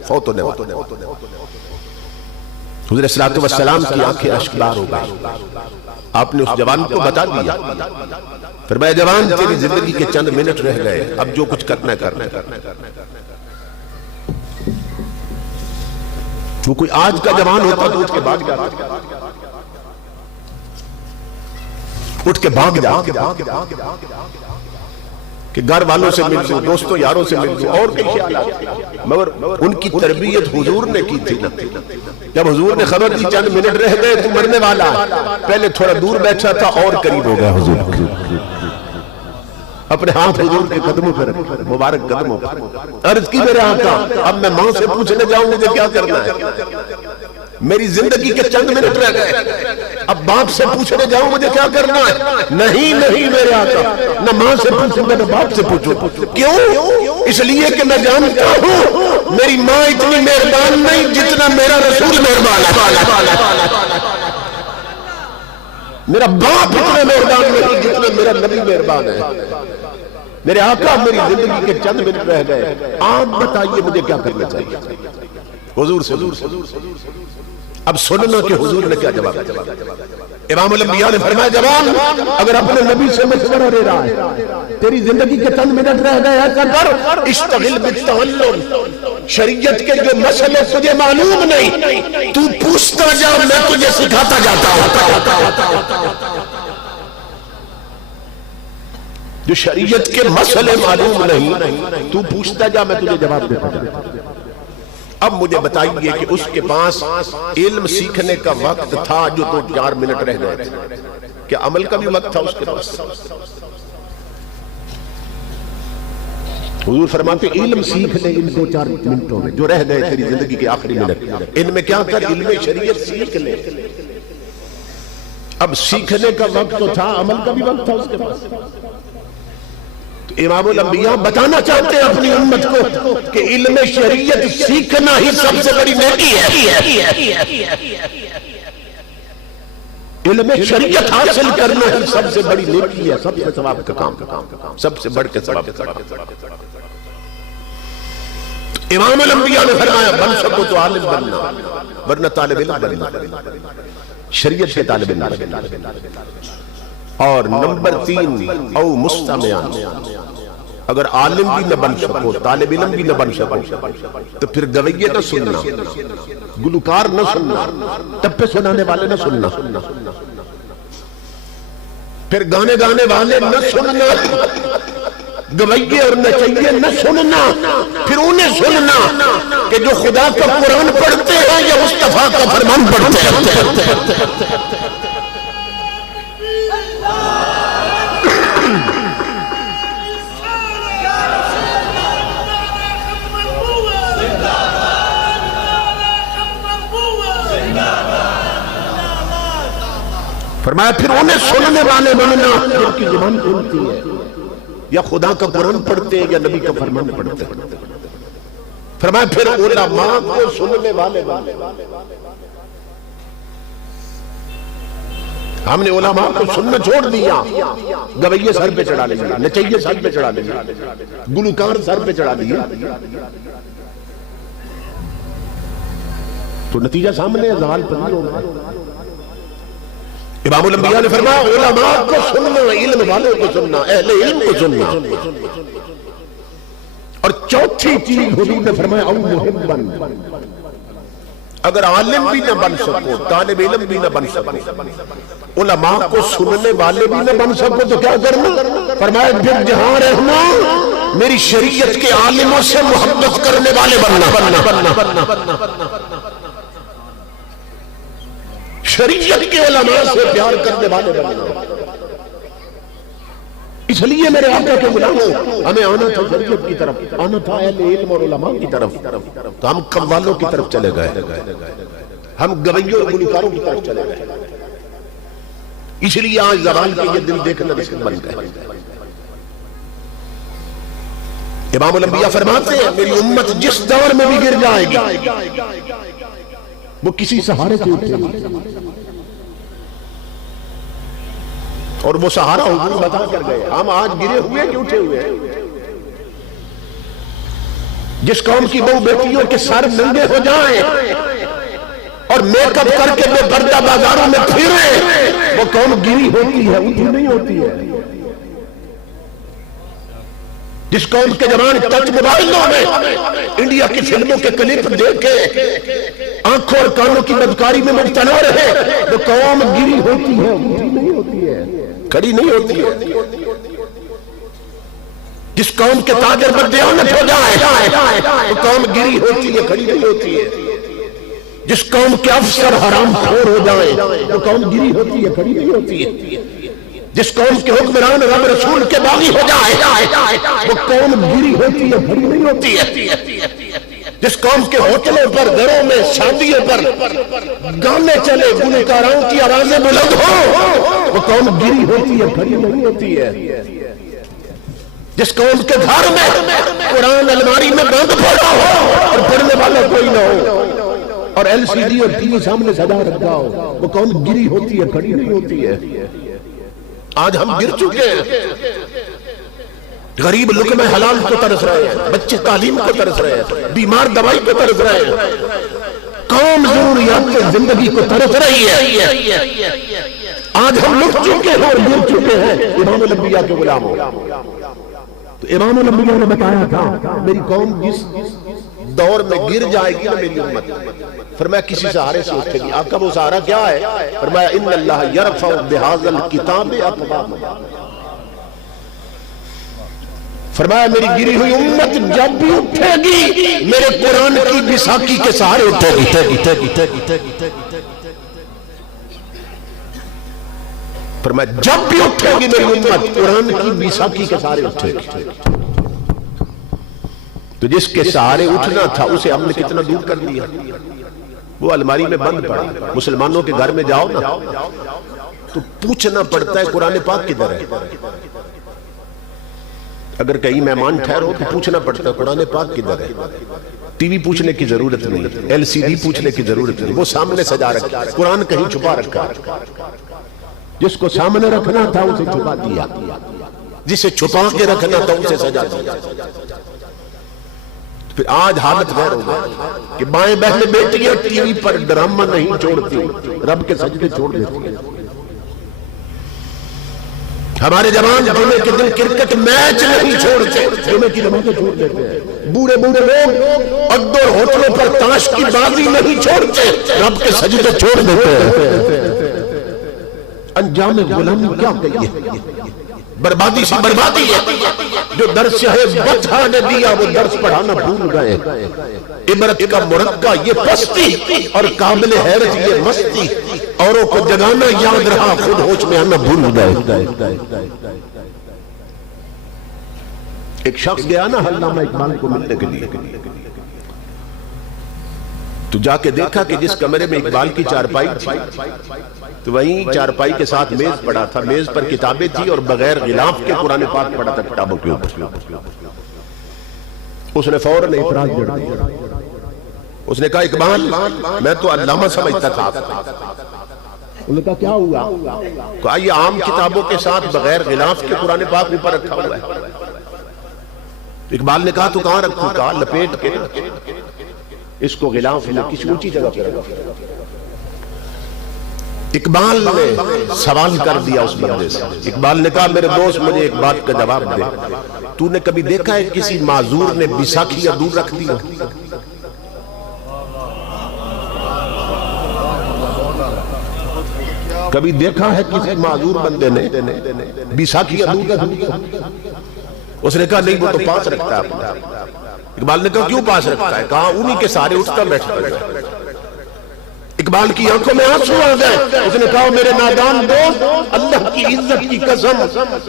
فوت ہونے والا ہے. حضور صلی اللہ علیہ وسلم کی آنکھیں اشکبار ہو گئی. آپ نے اس جوان کو بتا دیا، فرمایا جوان تیری زندگی کے چند منٹ رہ گئے، اب جو کچھ کرنا ہے کرنا ہے. جو کوئی آج کا جوان ہوتا تو اٹھ کے بھاگ جاتا، اٹھ کے بھاگ جا کہ گھر والوں سے مل لوں، دوستوں یاروں سے مل لوں، اور کئی خیالات. مگر ان کی تربیت حضور نے کی تھی نا. جب حضور نے خبر دی چند منٹ رہ گئے تو مرنے والا، پہلے تھوڑا دور بیٹھا تھا اور قریب ہو گیا حضور. اپنے ہاتھ حضور کے قدموں پر رکھ، مبارک قدموں پر. عرض کی میرے آقا اب میں ماں سے پوچھنے جاؤں مجھے کیا کرنا ہے؟ میری زندگی کے چند منٹ رہ گئے، اب باپ سے پوچھنے جاؤں مجھے کیا کرنا ہے؟ نہیں نہیں میرے آقا، نہ ماں سے پوچھوں گا نہ باپ سے پوچھوں. کیوں؟ اس لیے کہ میں جانتا ہوں میری ماں اتنی مہربان نہیں جتنا میرا رسول مہربان ہے، میرا باپ اتنا مہربان نہیں جتنا میرا نبی مہربان ہے۔ میرے آقا میری زندگی کے چند منٹ رہ گئے، آپ بتائیے مجھے کیا کرنا چاہیے؟ حضور سے اب سننا کہ حضور نے کیا جواب دیا۔ امام الانبیاء نے فرمایا جوان اگر اپنے نبی سے مشورہ لے رہا ہے، تیری زندگی کے چند منٹ رہ گئے، ایسا کر اشتغل بالتعلم، شریعت کے جو مسئلے تجھے معلوم نہیں تو پوچھتا جا، میں تجھے سکھاتا جاتا ہوں۔ جو شریعت کے مسئلے معلوم نہیں تو پوچھتا جا، میں تجھے جواب دیتا جاتا۔ اب مجھے بتائیے کہ اس کے پاس علم سیکھنے کا وقت تھا جو تو 4 منٹ رہ گئے تھے، کیا عمل کا بھی وقت تھا اس کے پاس؟ حضور فرماتے علم سیکھ لے ان 2-4 منٹوں میں جو رہ گئے تیری زندگی کے آخری منٹ، ان میں کیا کر علم شریعت سیکھ لے۔ اب سیکھنے کا وقت تو تھا، عمل کا بھی وقت تھا اس کے پاس۔ امام الانبیاء بتانا چاہتے ہیں اپنی امت کو کہ علم شریعت سیکھنا ہی سب سے بڑی نیکی ہے، علم شریعت حاصل کرنا ہی سب سے بڑی نیکی ہے، سب سے ثواب کا کام، سب سے بڑھ کے ثواب کا کام۔ امام الانبیاء نے فرمایا بن سکو تو عالم بننا ورنہ طالب علم بننا، شریعت کے طالب علم۔ اور نمبر 3 او مستمعان، اگر عالم بھی نہ بن سکو، طالب علم بھی نہ بن سکو تو پھر گویے نہ سننا، گلوکار نہ سننا، ٹپے سنانے والے نہ سننا، پھر گانے گانے والے نہ سننا، گویے اور نچیے نہ سننا، پھر انہیں سننا کہ جو خدا کا قرآن پڑھتے ہیں یا مصطفیٰ کا فرمان پڑھتے ہیں۔ فرمایا پھر انہیں سننے والے بننا جن کی زبان کھلتی ہے، یا خدا کا قرآن پڑھتے ہیں یا نبی کا فرمان پڑھتے ہیں۔ فرمایا پھر علماء کو سننے والے بننا۔ ہم نے علماء کو سننا چھوڑ دیا، گویے سر پہ چڑھا لیا، نچیے سر پہ چڑھا لیا، گلوکار سر پہ چڑھا لیا، تو نتیجہ سامنے زوال پذیر ہوگا۔ امام الانبیاء نے فرمایا علماء کو سننا، علم والوں کو سننا، اہل علم کو سننا۔ اور چوتھی چیز حضور نے فرمایا او محبن، اگر عالم بھی نہ بن سکو، طالب علم بھی نہ بن سکو، علماء کو سننے والے بھی نہ بن سکو تو کیا کرنا؟ فرمایا جب جہاں رہنا میری شریعت کے عالموں سے محبت کرنے والے بننا، شریعت کے علماء سے پیار کرنے والے بننا۔ اس لیے میرے آقا کے غلاموں ہمیں آنا تھا شریعت کی طرف، آنا تھا اہل علم اور علماء کی طرف، تو ہم قوالوں کی طرف چلے گئے، ہم گویوں اور گلوکاروں کی طرف چلے گئے۔ اس لیے آج زبان کے یہ دل دیکھنا دشمن بن گئے۔ امام الانبیاء فرماتے ہیں میری امت جس دور میں بھی گر جائے گی وہ کسی سہارے سے اٹھے گی، اور وہ سہارا حضور بتا کر گئے۔ ہم آج گرے ہوئے کہ اٹھے ہوئے ہیں؟ جس قوم کی بہو بیٹیوں کے سر ننگے ہو جائیں اور میک اپ کر کے بے پردہ بازاروں میں پھریں، وہ قوم گری ہوتی ہے، اٹھی نہیں ہوتی ہے۔ جس قوم کے جوان ٹچ موبائلوں میں انڈیا کی فلموں کے کلپ دیکھ کے آنکھوں اور کانوں کی بدکاری میں مبتلا رہے، وہ قوم گری ہوتی ہے، اٹھی نہیں ہوتی ہے، کھڑی نہیں ہوتی ہے۔ جس قوم کے تاجر بددیانت ہو جائے وہ قوم گری ہوتی ہے، کھڑی نہیں ہوتی ہے۔ جس قوم کے افسر حرام خور ہو جائیں وہ قوم گری ہوتی ہے، کھڑی نہیں ہوتی ہے۔ جس قوم کے حکمران رب رسول کے باغی ہو جائے وہ قوم گری ہوتی ہے، کھڑی نہیں ہوتی ہے۔ جس قوم کے ہوٹلوں پر، گھروں میں، شادیوں پر گانے چلے، گلوکاروں کی آوازیں بلند ہو، وہ قوم گری ہوتی ہے، کھڑی نہیں ہوتی ہے۔ جس قوم کے گھر میں قرآن الماری میں بند پڑا ہو اور پڑھنے والا کوئی نہ ہو اور ایل سی ڈی اور ٹی وی سامنے سجا رکھا ہو، وہ قوم گری ہوتی ہے، کھڑی نہیں ہوتی ہے۔ آج ہم گر چکے ہیں، غریب لقمہ حلال کو ترس رہے ہیں، بچے تعلیم کو ترس رہے ہیں، بیمار دوائی کو ترس رہے ہیں، قوم ضروریات زندگی کو ترس رہی ہے۔ آج ہم لٹ چکے ہیں اور گر چکے ہیں امام الانبیاء کے غلام ہو۔ تو امام الانبیاء نے بتایا تھا میری قوم جس دور میں گر جائے گی نا میری امت، فرمایا کسی سہارے سے اٹھے گی۔ آقا وہ سہارا کیا ہے؟ فرمایا ان اللہ یرفع بہذا الکتاب اقوام، فرمایا میری گری ہوئی امت جب بھی اٹھے گی میرے قرآن کی بیساکھی کے سہارے اٹھے گی۔ فرمایا جب بھی اٹھے گی میری امت قرآن کی بیساکھی کے سہارے اٹھے گی۔ تو جس کے سہارے اٹھنا تھا اسے ہم نے کتنا دور کر دیا، وہ الماری میں بند پڑا۔ مسلمانوں کے گھر میں جاؤ نا تو پوچھنا پڑتا ہے قرآن پاک کدھر ہے۔ اگر کہیں مہمان ٹھہرو تو پوچھنا پڑتا ہے قرآن پاک کدھر ہے۔ ٹی وی پوچھنے کی ضرورت نہیں، ایل سی ڈی پوچھنے کی ضرورت نہیں، وہ سامنے سجا رکھا ہے، قرآن کہیں چھپا رکھا ہے۔ جس کو سامنے رکھنا تھا اسے چھپا دیا، جسے چھپا کے رکھنا تھا اسے سجا دیا۔ پھر آج حالت غیر ہو گئی کہ بائیں بہنیں بیٹیاں ٹی وی پر ڈرامہ نہیں چھوڑتی، رب کے سجدے چھوڑ دیتی ہیں۔ ہمارے جوان جمعے کے دن کرکٹ میچ نہیں چھوڑتے، جمعے کی نمازیں چھوڑ دیتے ہیں۔ بوڑھے بوڑھے لوگ اڈوں ہوٹلوں پر تاش کی بازی نہیں چھوڑتے، رب کے سجدے چھوڑ دیتے ہیں۔ انجام غلامی کیا کہیے، بربادی سے بربادی ہے۔ جو درس ہے بطحہ نے دیا وہ درس پڑھانا بھول گئے۔ عبرت کا مرقع یہ پستی اور قابل حیرت یہ مستی، اوروں کو جگانا یاد رہا خود ہوش میں آنا بھول گئے۔ ایک شخص گیا نا علامہ اقبال کو ملنے کے لیے، تو جا کے دیکھا کہ جس کمرے میں اقبال کی چارپائی تھی تو وہیں چارپائی کے ساتھ میز پڑا تھا، میز پر کتابیں تھی اور بغیر غلاف کے قرآن پاک پڑا تھا کتابوں کے اوپر۔ اس نے فوراً اعتراض جڑ دیا، اس نے کہا اقبال میں تو علامہ سمجھتا تھا۔ انہوں نے کہا کیا ہوا؟ کہا یہ عام کتابوں کے ساتھ بغیر غلاف کے قرآن پاک اوپر رکھا ہوا ہے۔ اقبال نے کہا تو کہاں رکھوں؟ کہا لپیٹ کے اس کو غلاف میں کسی اونچی جگہ پر رکھا۔ اقبال نے سوال کر دیا اس بندے سے، اقبال نے کہا میرے دوست مجھے ایک بات کا جواب دے، تو نے کبھی دیکھا ہے کسی معذور نے بیساکھیاں دور رکھ دی؟ کبھی دیکھا ہے کسی معذور بندے نے بیساکھیاں دور رکھ دی؟ اس نے کہا نہیں وہ تو پاس رکھتا ہے اپنا۔ اقبال نے کہا کیوں پاس رکھتا ہے؟ کہا انہی کے سارے اٹھتا بیٹھتا ہے۔ اقبال کی آنکھوں میں آنسو آ گئے، اس نے کہا میرے نادان دوست اللہ کی عزت کی قسم،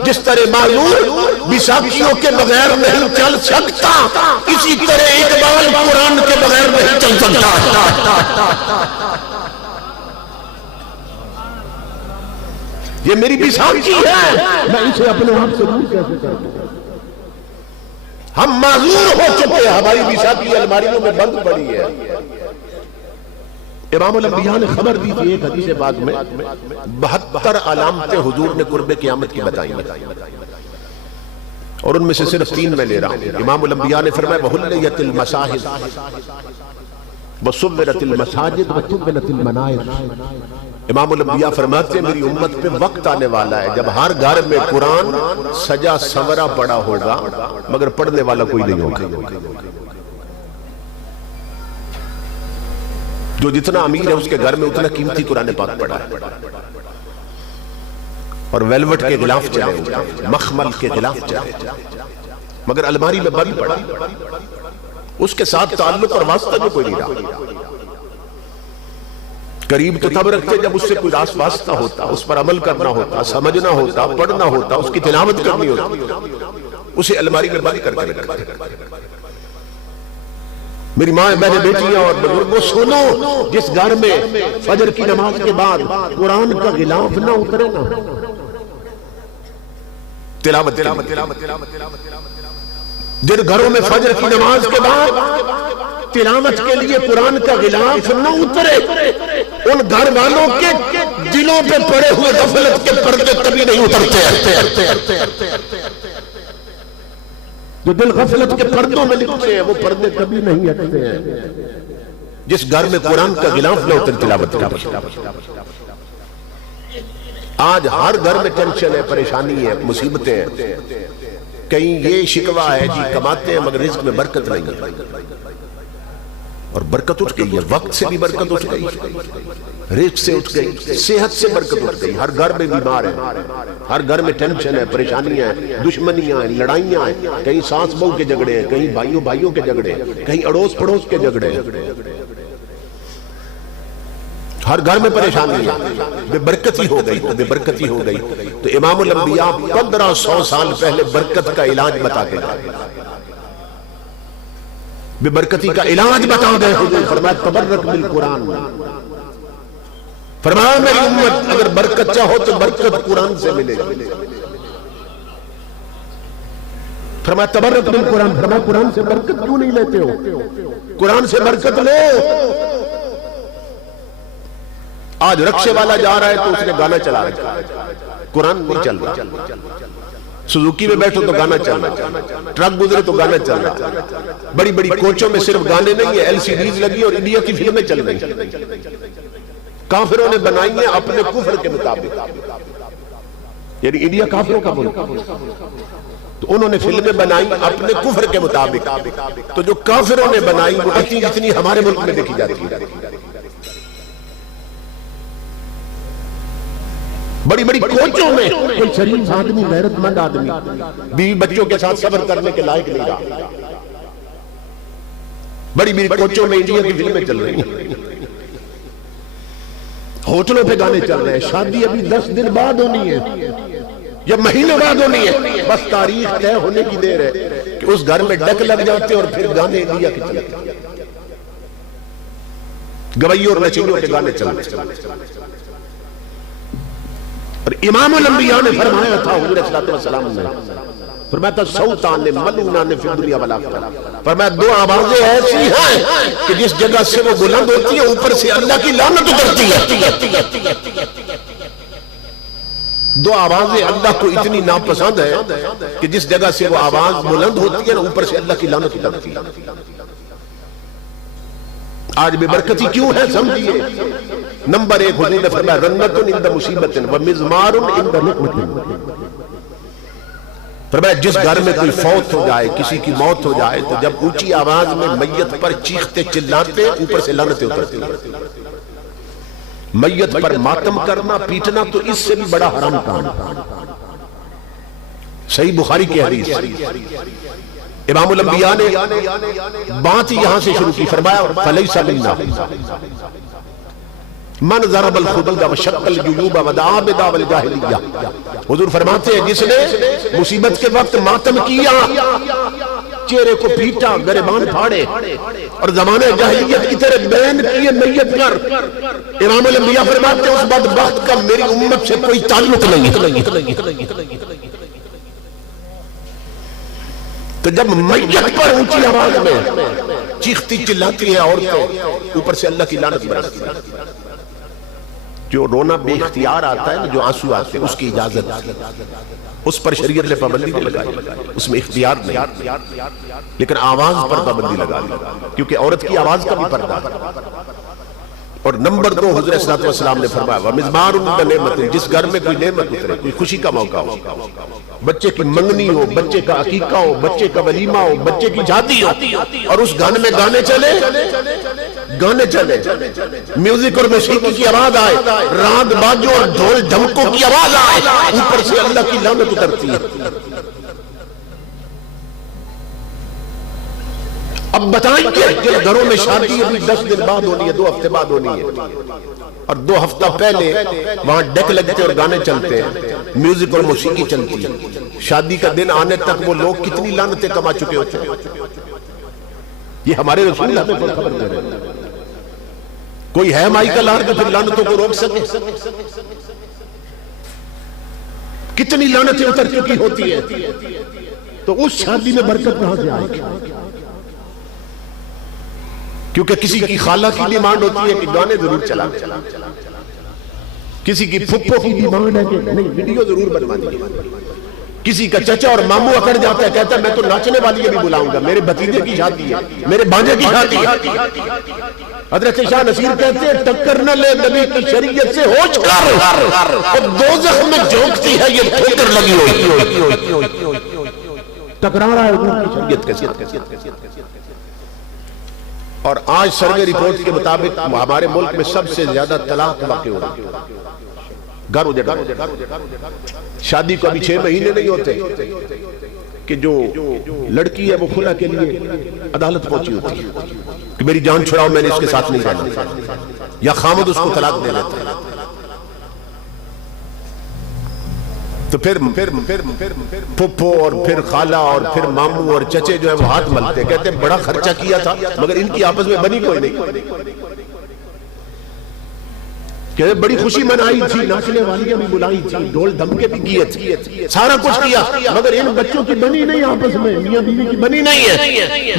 جس طرح معذور بیساکھیوں کے بغیر نہیں چل سکتا اسی طرح اقبال قرآن کے بغیر نہیں چل سکتا۔ یہ میری بیساکھی ہے، میں اسے اپنے آپ سے دور کیسے کروں؟ ہم معذور ہو چکے ہیں، ہماری بیساکھی الماریوں میں بند پڑی ہے۔ امام الانبیاء نے خبر دی تھی ایک حدیث پاک میں 72 علامتیں حضور نے قرب قیامت کی بتائی ہیں، اور ان میں سے صرف 3 میں لے رہا ہوں۔ امام الانبیاء نے فرمایا وَحُلِّيَتِ الْمَسَاجِدُ وَصُوِّرَتِ الْمَسَاجِدُ وَتُبِّلَتِ الْمَنَائِرُ۔ امام الانبیاء فرماتے ہیں میری امت پہ وقت آنے والا ہے جب ہر گھر میں قرآن سجا سورا پڑا ہوگا مگر پڑھنے والا کوئی نہیں ہوگا۔ جو جتنا امیر ہے اس کے گھر میں اتنا قیمتی قرآن پاک پڑھا ہے، اور ویلوٹ کے غلاف چلے ہوئے، مخمل کے غلاف چلے، مگر الماری میں بند پڑا، اس کے ساتھ تعلق اور واسطہ جو کوئی نہیں رہا۔ قریب تو تب رکھتے جب اس سے کوئی راس واسطہ ہوتا، اس پر عمل کرنا ہوتا، سمجھنا ہوتا، پڑھنا ہوتا، اس کی تلاوت کرنی ہوتی، اسے الماری میں بند کر کے رکھتے۔ میری ماں بہنیں بیٹیاں اور بزرگوں سنو، جس گھر میں فجر کی نماز کے بعد قرآن کا غلاف نہ اترے نا، تلاوت جن گھروں میں فجر کی نماز کے بعد تلاوت کے لیے قرآن کا غلاف نہ اترے، ان گھر والوں کے دلوں پہ پڑے ہوئے غفلت کے پردے کبھی نہیں اترتے ہیں۔ جو دل غفلت کے پردوں میں لپٹے ہیں وہ پردے کبھی نہیں ہٹتے ہیں۔ جس گھر میں قرآن کا غلاف نہ اتر تلاوت کی، آج ہر گھر میں ٹینشن ہے، پریشانی ہے، مصیبتیں ہیں۔ کہیں یہ شکوہ ہے جی کماتے ہیں مگر رزق میں برکت نہیں ہے، اور برکت اٹھ گئی ہے، وقت سے بھی برکت اٹھ گئی، رزق سے اٹھ گئی، صحت سے برکت اٹھ گئی، ہر گھر میں بیمار ہے، ہر گھر میں ٹینشن ہے، پریشانیاں ہیں، دشمنیاں ہیں، لڑائیاں ہیں، کہیں ساس بہو کے جھگڑے ہیں، کہیں بھائیوں کے جھگڑے ہیں، کہیں اڑوس پڑوس کے جھگڑے ہیں، ہر گھر میں پریشانی ہے، بے برکتی ہو گئی، بے برکتی ہو گئی۔ تو امام الانبیاء 1500 سال پہلے برکت کا علاج بتا کے گئے، بے برکتی کا علاج بتا گئے حضور، فرمایا تبرک بالقرآن، فرمایا میری امت اگر برکت چاہو تو برکت قرآن سے ملے گی، فرمایا تبرک بالقرآن، فرمایا قرآن سے برکت کیوں نہیں لیتے ہو؟ قرآن سے برکت لو۔ آج رکشے والا جا رہا ہے تو اس نے گانا چلا رکھا ہے، قرآن نہیں چل رہا، سوزوکی میں بیٹھو تو گانا چل رہا، ٹرک گزرے تو گانا چل رہا، بڑی بڑی کوچوں میں صرف گانے نہیں ہیں، LCDs لگی اور انڈیا کی فلمیں چل رہی ہیں، کافروں نے بنائی ہیں اپنے کفر کے مطابق، یعنی انڈیا کافروں کا ملک، تو انہوں نے فلمیں بنائی اپنے کفر کے مطابق، تو جو کافروں نے بنائی وہ اتنی ہمارے ملک میں دیکھی جاتی ہے، بڑی بڑی کوچوں میں کوئی شریف آدمی، غیرت مند آدمی بیوی بچوں کے ساتھ صبر کرنے کے لائق نہیں رہا، بڑی بڑی کوچوں میں انڈیا کی فلمیں چل رہی ہیں، ہوٹلوں پہ گانے چل رہے ہیں، شادی ابھی 10 دن بعد ہونی ہے یا مہینے بعد ہونی ہے، بس تاریخ طے ہونے کی دیر ہے کہ اس گھر میں ڈک لگ جاتے اور پھر گانے انڈیا کے چلتے ہیں، گویوں اور نچیوں کے گانے چلتے ہیں۔ اور امام الانبیاء نے فرمایا تھا حضور صلی اللہ علیہ وسلم نے فرمایا تھا صوتان ملعونان فی الدنیا والآخرہ، فرمایا دو آوازیں ایسی ہیں کہ جس جگہ سے وہ بلند ہوتی ہیں اوپر سے اللہ کی لعنت اترتی ہے، دو آوازیں اللہ کو اتنی ناپسند ہے کہ جس جگہ سے وہ آواز بلند ہوتی ہے اوپر سے اللہ کی لعنت اترتی ہے۔ آج بے برکتی کیوں ہے سمجھئے؟ نمبر 1 حضور نے فرمایا رنت عند مصیبت ومزمار عند نعمت، فرمایا جس گھر میں کوئی فوت ہو جائے، کسی کی موت ہو جائے تو جب اونچی آواز میں میت پر چیختے چلاتے اوپر سے لعنتیں اترتی ہیں۔ میت پر ماتم کرنا، پیٹنا تو اس سے بھی بڑا حرام کام، صحیح بخاری کی حدیث۔ امام الانبیاء نے بات یہاں سے شروع کی، فرمایا فلیس منا من ضرب الخدود وشق الجیوب ودعا بدعوى الجاہلیہ، حضور فرماتے ہیں جس نے مصیبت کے وقت ماتم کیا، چہرے کو پیٹا، گریبان پھاڑے اور زمانہ جاہلیت کی طرح بین کیے میت پر، امام الانبیاء فرماتے ہیں اس بدبخت کا میری امت سے کوئی تعلق نہیں۔ تو جب میت پر اونچی آواز میں چیختی چلاتی ہیں عورتیں اوپر سے اللہ کی لعنت برستی ہے۔ جو رونا بے اختیار آتا ہے جو آنسو آتے ہیں اس کی اجازت، اس پر شریعت نے پابندی نہیں لگائی، اس میں اختیار نہیں، لیکن آواز پر پابندی لگا دی کیونکہ عورت کی آواز کا بھی پردہ ہے۔ اور نمبر 2 حضور صلی اللہ علیہ وسلم نے فرمایا وَمِزْمَارٌ بِنِعْمَةٍ، جس گھر میں کوئی نعمت اترے، کوئی خوشی کا موقع ہو، بچے کی منگنی ہو، بچے کا عقیقہ ہو، بچے کا ولیمہ ہو، بچے کی شادی ہو، اور اس گھر میں گانے چلے، میوزک اور موسیقی کی آواز آئے، راگ باجوں اور ڈھول ڈھمکوں کی آواز آئے، اوپر سے اللہ کی لعنت اترتی ہے۔ اب بتائیں کہ جن گھروں میں شادی ابھی 10 دن بعد ہونی ہے، 2 ہفتے بعد ہونی ہے، اور 2 ہفتہ پہلے وہاں ڈیک لگتے اور گانے چلتے ہیں، میوزک اور موسیقی چلتی ہے، شادی کا دن آنے تک وہ لوگ کتنی لعنتیں کما چکے ہوتے ہیں۔ یہ ہمارے رسول ہمیں خبر دے رہے ہیں۔ کوئی ہے مائی کا لار کہ پھر لعنتوں کو روک سکے؟ کتنی لعنتیں اتر چکی ہوتی ہیں، تو اس شادی میں برکت کہاں سے آئے گی؟ کیونکہ کسی کی خالہ کی ڈیمانڈ ہوتی ہے کہ گانے ضرور چلا، کسی کی پھپھو کی ڈیمانڈ ہے کہ نہیں ویڈیو ضرور بنوانی ہے، کسی کا چچا اور ماموں اکڑ جاتا ہے، کہتا ہے میں تو ناچنے والی بھی بلاؤں گا، میرے بھتیجے کی شادی ہے، میرے بھانجے کی شادی ہے۔ حضرت شاہ نصیر کہتے ہیں ٹکر نہ لے نبی کی شریعت سے ہوش کر، اور دوزخ میں جھونکتی ہے یہ ٹھوکر لگی ہوئی، ٹکرا رہا ہے حضور کی شریعت کے ساتھ۔ اور آج سروے رپورٹ کے مطابق ہمارے ملک میں سب سے زیادہ طلاق واقع ہو رہا ہے، گھر اجڑ، شادی کو ابھی 6 مہینے نہیں ہوتے کہ جو لڑکی ہے وہ خلا کے لیے عدالت پہنچی ہوتی ہے کہ میری جان چھڑاؤ، میں نے اس کے ساتھ نہیں رہنا، یا خامد اس کو طلاق دے دیتا ہے۔ تو پھر پھپھو اور پھر خالہ اور پھر ماموں اور چچے جو ہے وہ ہاتھ ملتے، کہتے ہیں بڑا خرچہ کیا تھا مگر ان کی آپس میں بنی کوئی نہیں، کہ بڑی خوشی منائی تھی، ناچنے والیاں بھی بلائی تھی، ڈھول دھمکے بھی کیے تھے، سارا کچھ کیا، مگر ان بچوں کی بنی نہیں، آپس میں میاں بیوی کی بنی نہیں ہے۔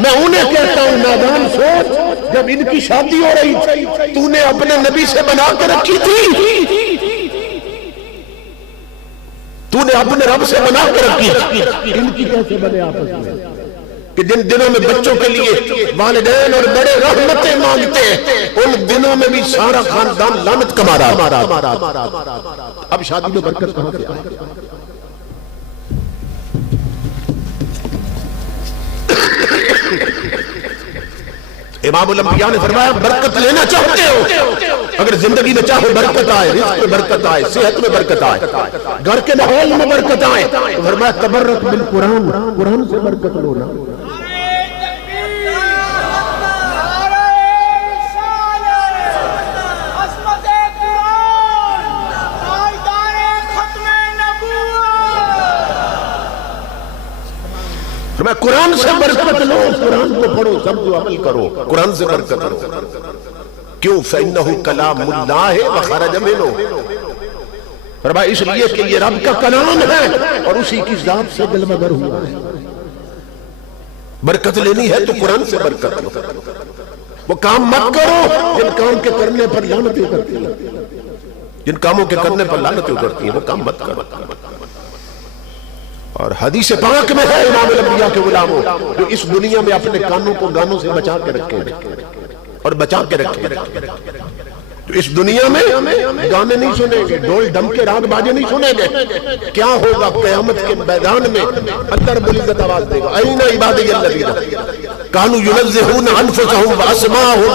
میں انہیں کہتا ہوں نادان سوچ، جب ان کی شادی ہو رہی تھی تو نے اپنے نبی سے بنا کے رکھی تھی، تو نے اپنے رب سے بنا کے رکھی، ان کی کیسے بنے آپس میں؟ کہ جن دنوں میں بچوں کے لیے والدین اور بڑے رحمتیں مانگتے ہیں، ان دنوں میں بھی سارا خاندان لعنت کما رہا۔ اب شادی میں برکت کہاں سے آئے؟ امام الانبیاء نے فرمایا برکت لینا چاہتے ہو، اگر زندگی میں چاہو برکت آئے، رزق میں برکت آئے، صحت میں برکت آئے، گھر کے ماحول میں برکت آئے، تو فرمایا تبرک بالقرآن، قرآن سے برکت لونا۔ میں قرآن سے برکت لو، قرآن کو پڑھو، سمجھو، عمل کرو، قرآن سے برکت لو۔ کیوں؟ فَإِنَّهُ كَلَامُ اللَّهِ وَخَرَجَ مِنْهُ، فرمایا اس لیے کہ یہ رب کا کلام ہے اور اسی کی ذات سے دل مگر ہوا ہے۔ برکت لینی ہے تو قرآن سے برکت لو، وہ کام مت کرو جن کام کے کرنے پر لعنتیں اترتی ہیں، جن کاموں کے کرنے پر لعنتیں اترتی ہیں وہ کام مت کرو۔ اور حدیث پاک میں ہے امام الانبیاء کے غلاموں جو اس دنیا میں اپنے کانوں کو گانوں سے بچا کے رکھیں گے اور بچا کے رکھیں گے، تو اس دنیا میں گانے نہیں سنیں گے، ڈھول ڈمکے راگ باجے نہیں سنیں گے۔ کیا ہوگا قیامت کے میدان میں؟ اللہ رب العزت آواز دے گا، این عبادی الذین کانوا ینزہون انفسہم واسماءہم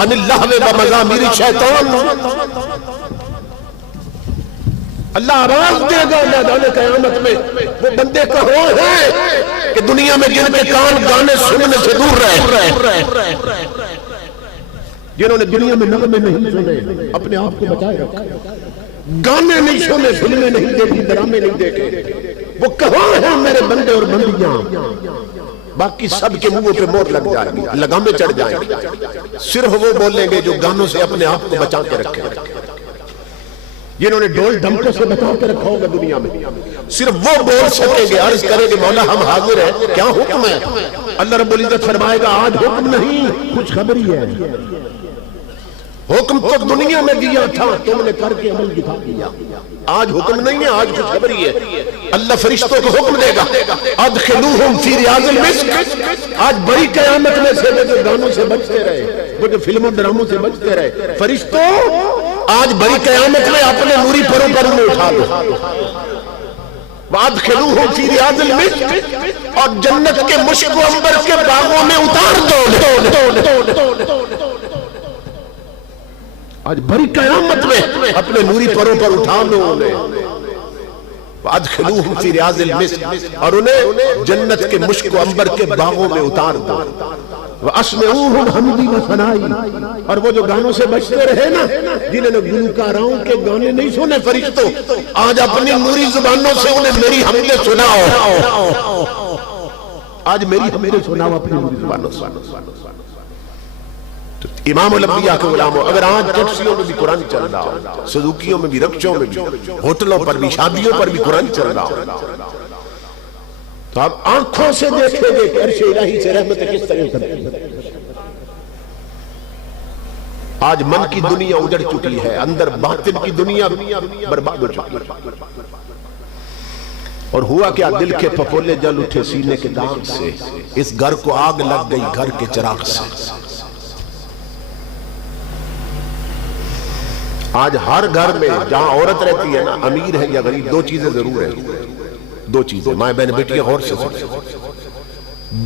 عن اللہو ومزامیر الشیطان۔ اللہ آواز دے گا میدان قیامت میں، وہ بندے کہاں ہیں کہ دنیا میں جن کے کان گانے سننے سے دور رہے، جنہوں نے دنیا میں نغمے نہیں سنے، اپنے آپ کو بچائے رکھا، گانے نہیں سنے، فلمیں نہیں دیکھی، ڈرامے نہیں دیکھے، وہ کہاں ہیں میرے بندے اور بندیاں؟ باقی سب کے منہوں پہ مور لگ جائے گی، لگامیں چڑھ جائیں گے، صرف وہ بولیں گے جو گانوں سے اپنے آپ کو بچا کے رکھے، جنہوں نے ڈھول ڈھمکوں سے بچا کے رکھا ہوگا دنیا میں، صرف وہ بول سکیں گے، عرض کریں گے مولا ہم حاضر ہیں، کیا حکم ہے؟ اللہ رب العزت فرمائے گا آج حکم نہیں، خوش خبری ہے، حکم تو دنیا میں دیا تھا، تم نے کر کے عمل دکھا دیا، آج حکم نہیں ہے، آج خوش خبری ہے۔ اللہ فرشتوں کو حکم دے گا ادخلوہم فی ریاض المسک، آج بڑی قیامت میں سے وہ جو گانوں سے بچتے رہے، وہ جو فلموں ڈراموں سے بچتے رہے، فرشتوں آج بڑی قیامت میں اپنے نوری پروں پر انہیں اٹھا دو، وَأَدْخِلُوهُمْ فِي رِيَاضِ الْمِسْكِ، اور جنت کے مشک و عنبر کے باغوں میں اتار دو۔ آج بڑی قیامت میں اپنے نوری پروں پر اٹھا لو انہیں، وَأَدْخِلُوهُمْ فِي رِيَاضِ الْمِسْكِ، اور انہیں جنت کے مشک و عنبر کے باغوں میں اتار دو۔ وَأَسْمِعُوهُمْ حَمْدِي وَثَنَائِي، اور وہ جو گانوں سے بچتے رہے نا، جنہوں نے گلوکاروں کے گانے نہیں سنے فرشتوں، آج اپنی نوری زبانوں سے انہیں میری حمدیں سناؤ، آج میری حمدیں سناؤ اپنی نوری زبانوں سے۔ امام الانبیاء کے غلام ہو. اگر آج ٹیکسیوں میں بھی قرآن چل رہا ہو, سزوکیوں میں بھی, رکشوں میں بھی, ہوٹلوں پر بھی, شادیوں پر بھی قرآن چل رہا ہو, تو آپ آنکھوں سے دیکھیں گے کہ عرش الہی سے رحمت کس طرح اترتی. آج من کی دنیا اجڑ چکی ہے, اندر باطن کی دنیا برباد ہو چکی ہے. اور ہوا کیا, دل کے پھپھولے جل اٹھے سینے کے داغ سے, اس گھر کو آگ لگ گئی گھر کے چراغ سے. آج ہر گھر میں جہاں عورت رہتی ہے نا, امیر ہے یا غریب, دو چیزیں ضرور ہیں. دو چیزیں, مائیں بہن بیٹیاں غور سے سنیں,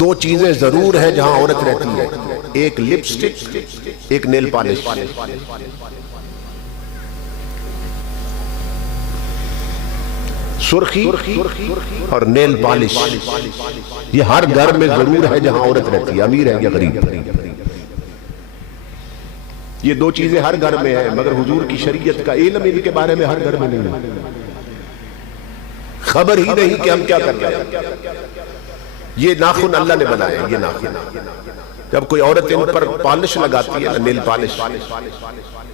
دو چیزیں ضرور ہیں جہاں عورت رہتی ہے. ایک لپسٹک, ایک نیل پالش. سرخی اور نیل پالش, یہ ہر گھر میں ضرور ہے جہاں عورت رہتی ہے, امیر ہے یا غریب. یہ دو چیزیں ہر گھر میں ہیں, مگر حضور کی شریعت کا علم ان کے بارے میں ہر گھر میں نہیں ہے. خبر ہی نہیں کہ ہم کیا کر رہے ہیں. یہ ناخن اللہ نے بنائے, یہ ناخن. جب کوئی عورت ان پر پالش لگاتی ہے, نیل پالش,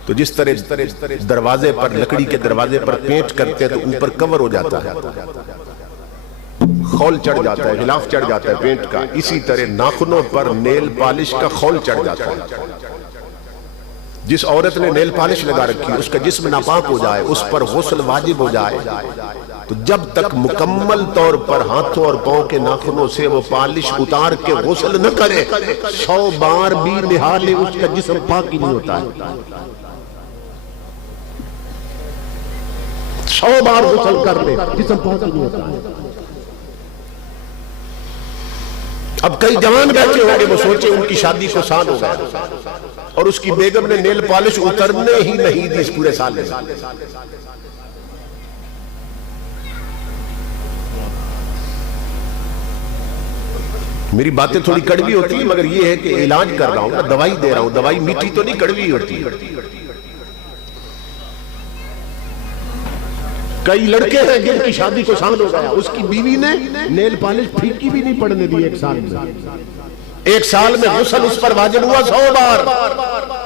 تو جس طرح دروازے پر, لکڑی کے دروازے پر پینٹ کرتے ہیں تو اوپر کور ہو جاتا ہے, خول چڑھ جاتا ہے, غلاف چڑھ جاتا ہے پینٹ کا, اسی طرح ناخنوں پر نیل پالش کا خول چڑھ جاتا ہے. جس عورت نے نیل پالش لگا رکھی, اس کا جسم ناپاک ہو جائے, اس پر غسل واجب ہو جائے, تو جب تک مکمل طور پر ہاتھوں اور پاؤں کے ناخنوں سے وہ پالش اتار کے غسل نہ کرے, 100 بار بھی نہا لے, اس کا جسم پاک ہی نہیں ہوتا ہے. 100 بار غسل کر لے, جسم پاک ہی نہیں ہوتا ہے. اب کئی جوان بیٹھے ہوں گے, وہ سوچے ان کی شادی کو سال ہو گیا اور اس کی بیگم نے نیل پالش اترنے ہی نہیں دی اس پورے سال میں. میری باتیں تھوڑی کڑوی ہوتی ہیں, مگر یہ ہے کہ علاج کر رہا ہوں نا, دوائی دے رہا ہوں. دوائی میٹھی تو نہیں, کڑوی ہوتی ہے. کئی لڑکے ہیں جن کی شادی کو سال ہو گیا, اس کی بیوی نے نیل پالش پھیکی بھی نہیں پڑنے دی 1 سال میں. 1 سال میں غسل اس پر واجب ہوا 100 بار,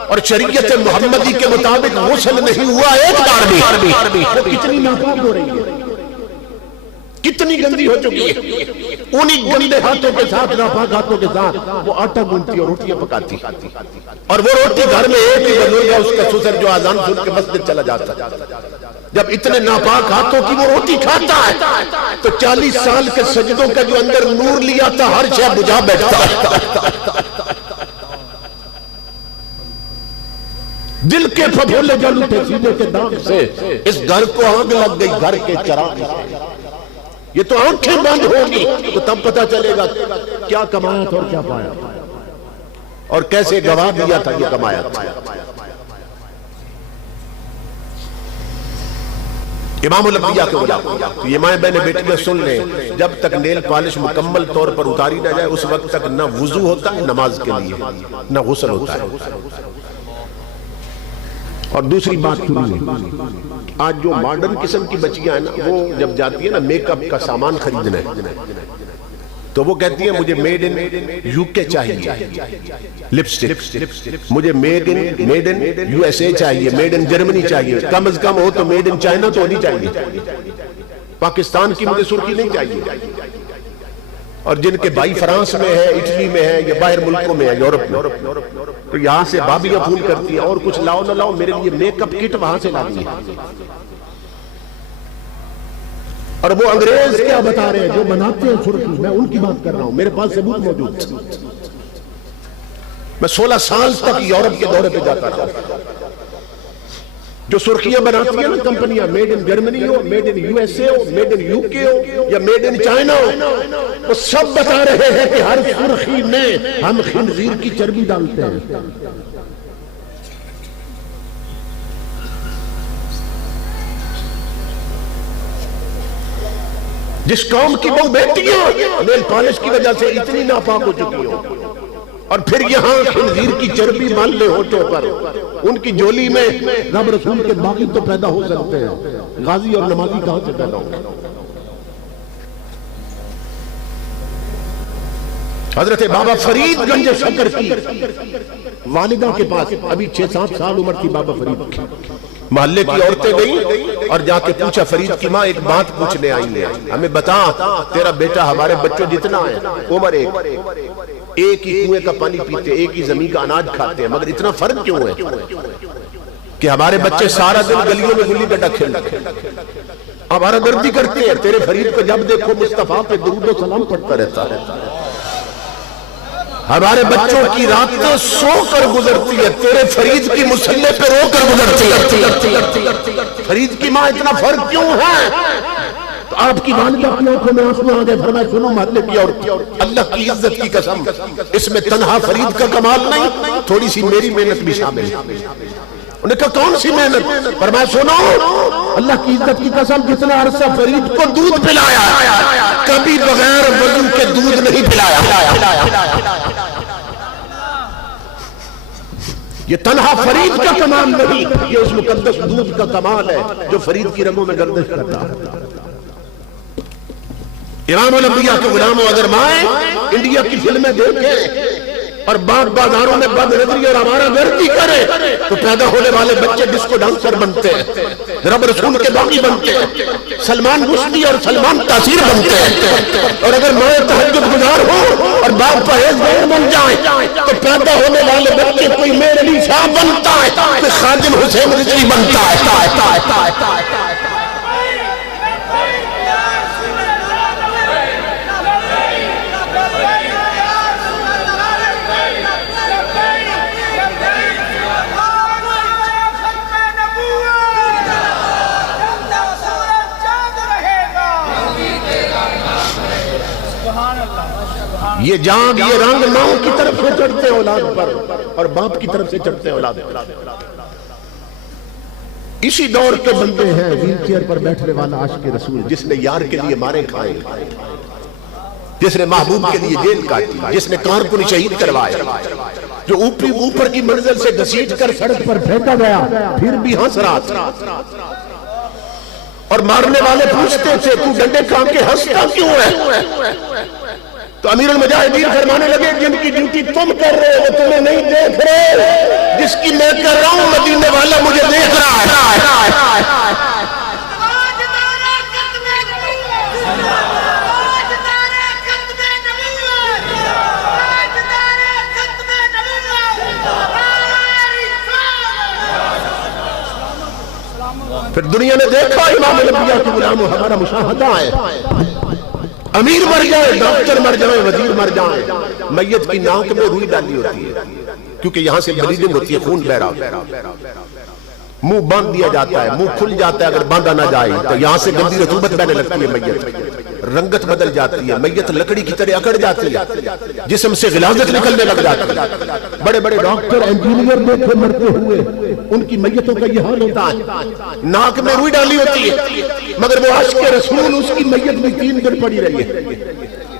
اور شریعت محمدی کے مطابق غسل نہیں ہوا 1 بار بھی. وہ کتنی ناپاک ہو رہی ہے, کتنی گندی ہو چکی ہے. انہی گندے ہاتھوں کے ساتھ, ناپاک ہاتھوں کے ساتھ وہ آٹا گوندتی اور روٹیاں پکاتی, اور وہ روٹی گھر میں ایک ہی بنو گا, اس کا سسر جو آذان سن کے مسجد چلا جاتا. جب اتنے ناپاک ہاتھوں کی وہ روٹی کھاتا ہے تو 40 سال کے سجدوں کا جو اندر نور لیا تھا, ہر شے بجھا بیٹھتا ہے. دل کے پھپھولے جل اٹھے سینے کے داغ سے, اس گھر کو آگ لگ گئی گھر کے چراغ سے. یہ تو آنکھیں بند ہوگی تو تب پتہ چلے گا کیا کمایا تھا اور کیا پایا, اور کیسے گوا دیا تھا یہ کمایا تھا. امام الانبیاء کے غلام, یہ مائیں بہنیں بیٹیاں سن لیں, جب تک نیل پالش مکمل طور پر اتاری نہ جائے, اس وقت تک نہ وضو ہوتا ہے نماز کے لیے, نہ غسل ہوتا ہے. اور دوسری بات سنیے, آج جو ماڈرن قسم کی بچیاں ہیں نا, وہ جب جاتی ہیں نا میک اپ کا سامان خریدنے, تو وہ کہتی ہیں مجھے میڈ ان یو کے چاہیے لپسٹک, مجھے made in U S A چاہیے, میڈ ان جرمنی چاہیے, کم از کم ہو تو میڈ ان چائنا تو ہونی چاہیے. پاکستان کی مجھے سرخی نہیں چاہیے. اور جن کے بھائی فرانس میں ہے, اٹلی میں ہے, یا باہر ملکوں میں ہے, یورپ میں, تو یہاں سے بابیاں پھول کرتی ہیں, اور کچھ لاؤ نہ لاؤ میرے لیے میک اپ کٹ وہاں سے لانی ہے. اور وہ انگریز کیا بتا رہے ہیں جو بناتے ہیں سرخی, میں ان کی بات کر رہا ہوں, میرے پاس ثبوت موجود ہے. میں 16 سال تک یورپ کے دورے پہ جاتا رہا. جو سرخیاں بناتی ہیں نا کمپنیاں, made in Germany who, made in U S A who, made in you کے ہو, یا میڈ ان چائنا ہو, وہ سب بتا رہے ہیں کہ ہر سرخی میں ہم خنزیر کی چربی ڈالتے ہیں. جس قوم کی وہ بیٹیاں نیل پالش کی وجہ سے اتنی ناپاک ہو چکی ہو, اور پھر یہاں خنزیر کی چربی مان لے ہونٹوں پر, ان کی جولی میں رب رسول کے باقی تو پیدا ہو سکتے ہیں, غازی اور نمازی کہاں سے پیدا ہو. حضرت بابا فرید گنج شکر کی والدہ کے پاس ابھی 6-7 سال عمر تھی بابا فرید کی، محلے کی عورتیں گئیں اور جا کے پوچھا، فرید کی ماں ایک بات پوچھنے آئی ہے، ہمیں بتا تیرا بیٹا ہمارے بچوں جتنا ہے، عمر ایک ہی کنویں کا پانی پیتے، ایک ہی زمین کا اناج کھاتے ہیں، مگر اتنا فرق کیوں ہے کہ ہمارے بچے سارا دن گلیوں میں گلی ڈنڈا کھیلتے ہیں، ہمارا گردی کرتے ہیں، تیرے فرید کو جب دیکھو مصطفیٰ پہ درود و سلام پڑھتا رہتا ہے، ہمارے بچوں کی راتیں سو کر گزرتی ہے، تیرے فرید کی مصلی پہ رو کر گزرتی ہے، فرید کی ماں اتنا فرق کیوں ہے؟ تو آپ کی والدہ اپنے آنکھوں میں آنسو آ گئے، فرمایا سنو محلے کی عورت، اللہ کی عزت کی قسم اس میں تنہا فرید کا کمال نہیں، تھوڑی سی میری محنت بھی شامل ہے۔ انہیں کہا کون سی محنت؟ فرمایا سنو اللہ کی عزت کی قسم جتنا عرصہ فرید کو دودھ پلایا کبھی بغیر وضو کے دودھ نہیں پلایا۔ یہ تنہا فرید کا کمال نہیں، یہ اس مقدس دودھ کا کمال ہے جو فرید کی رگوں میں گردش کرتا ہے۔ امام الانبیاء کے غلام و اگر مائیں انڈیا کی فلمیں دیکھیں اور باغ بازاروں میں بد نظری اور ہمارا گردی کرے تو پیدا ہونے والے بچے ڈسکو ڈانسر بنتے ہیں، رب رسول کے باغی بنتے ہیں، سلمان رشدی اور سلمان تاثیر بنتے ہیں، اور اگر مائیں تہجد گزار ہو اور باپ پرہیزگار بن جائیں تو پیدا ہونے والے بچے کوئی میر علی شاہ بنتا ہے، کوئی خادم حسین رضوی بنتا ہے۔ یہ جان یہ رنگ ماں کی طرف سے چڑھتے اولاد پر اور باپ کی طرف سے چڑھتے اولاد پر۔ اسی دور کے بندے ہیں ویل چیئر پر بیٹھنے والا عاشق رسول، جس نے یار کے لیے مارے کھائے، جس نے محبوب کے لیے جیل کاٹی، جس نے کارکن شہید کروائے، جو اوپر کی منزل سے گھسیٹ کر سڑک پر پھینکا گیا پھر بھی ہنس رہا تھا، اور مارنے والے پوچھتے تھے تو ڈنڈے کام کے ہنستا کیوں ہے؟ تو امیر المجاہدین فرمانے لگے جن کی ڈیوٹی تم کر رہے ہو تمہیں نہیں دیکھ رہے، جس کی میں کر رہا ہوں مدینے والا مجھے دیکھ رہا ہے۔ پھر دنیا نے دیکھا امام الانبیاء کے غلام ہمارا مشاہدہ ہے، امیر مر جائے، ڈاکٹر مر جائے، وزیر مر جائے، میت کی ناک میں روئی ڈالی ہوتی ہے کیونکہ یہاں سے بلیڈنگ ہوتی ہے، خون بہ رہا ہے، منہ باندھ دیا جاتا ہے، منہ کھل جاتا ہے، اگر باندھا نہ جائے تو یہاں سے گندی رطوبت بہنے لگتی ہے، میت رنگت بدل جاتی ہے، میت لکڑی کی طرح اکڑ جاتی ہے، جسم سے غلاظت نکلنے لگ جاتی ہے۔ بڑے بڑے ڈاکٹر انجینئر دیکھے مرتے ہوئے، ان کی میتوں کا یہ حال ہوتا ہے، ناک میں روئی ڈالی ہوتی ہے، مگر وہ عاشق رسول اس کی میت بھی 3 دن پڑی رہی ہے،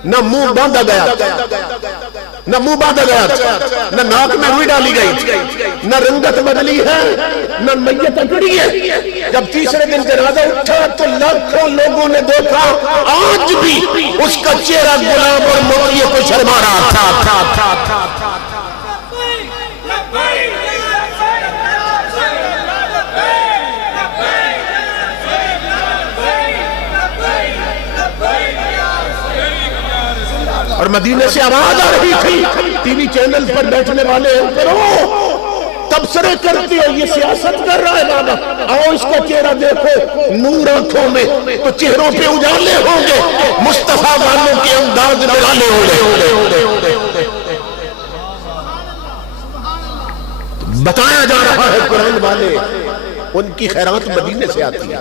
نہ منہ باندھا گیا، نہ منہ باندھا گیا، نہ ناک میں روئی ڈالی گئی، نہ رنگت بدلی ہے، نہ میت اکڑی ہے۔ جب تیسرے دن جنازہ اٹھا تو لاکھوں لوگوں نے دیکھا آج بھی اس کا چہرہ گلاب اور موریے کو شرما رہا تھا۔ اور مدینے سے آواز آ رہی تھی، ٹی وی چینل پر بیٹھنے والے تبصرے کرتے ہو یہ سیاست کر رہا ہے بابا، آؤ اس کا چہرہ دیکھو، نور آنکھوں میں تو چہروں پہ اجالے ہوں گے، مصطفیٰ والوں کے انداز نرالے ہوں گے۔ بتایا جا رہا ہے قرآن والے ان کی خیرات مدینے سے آتی ہے،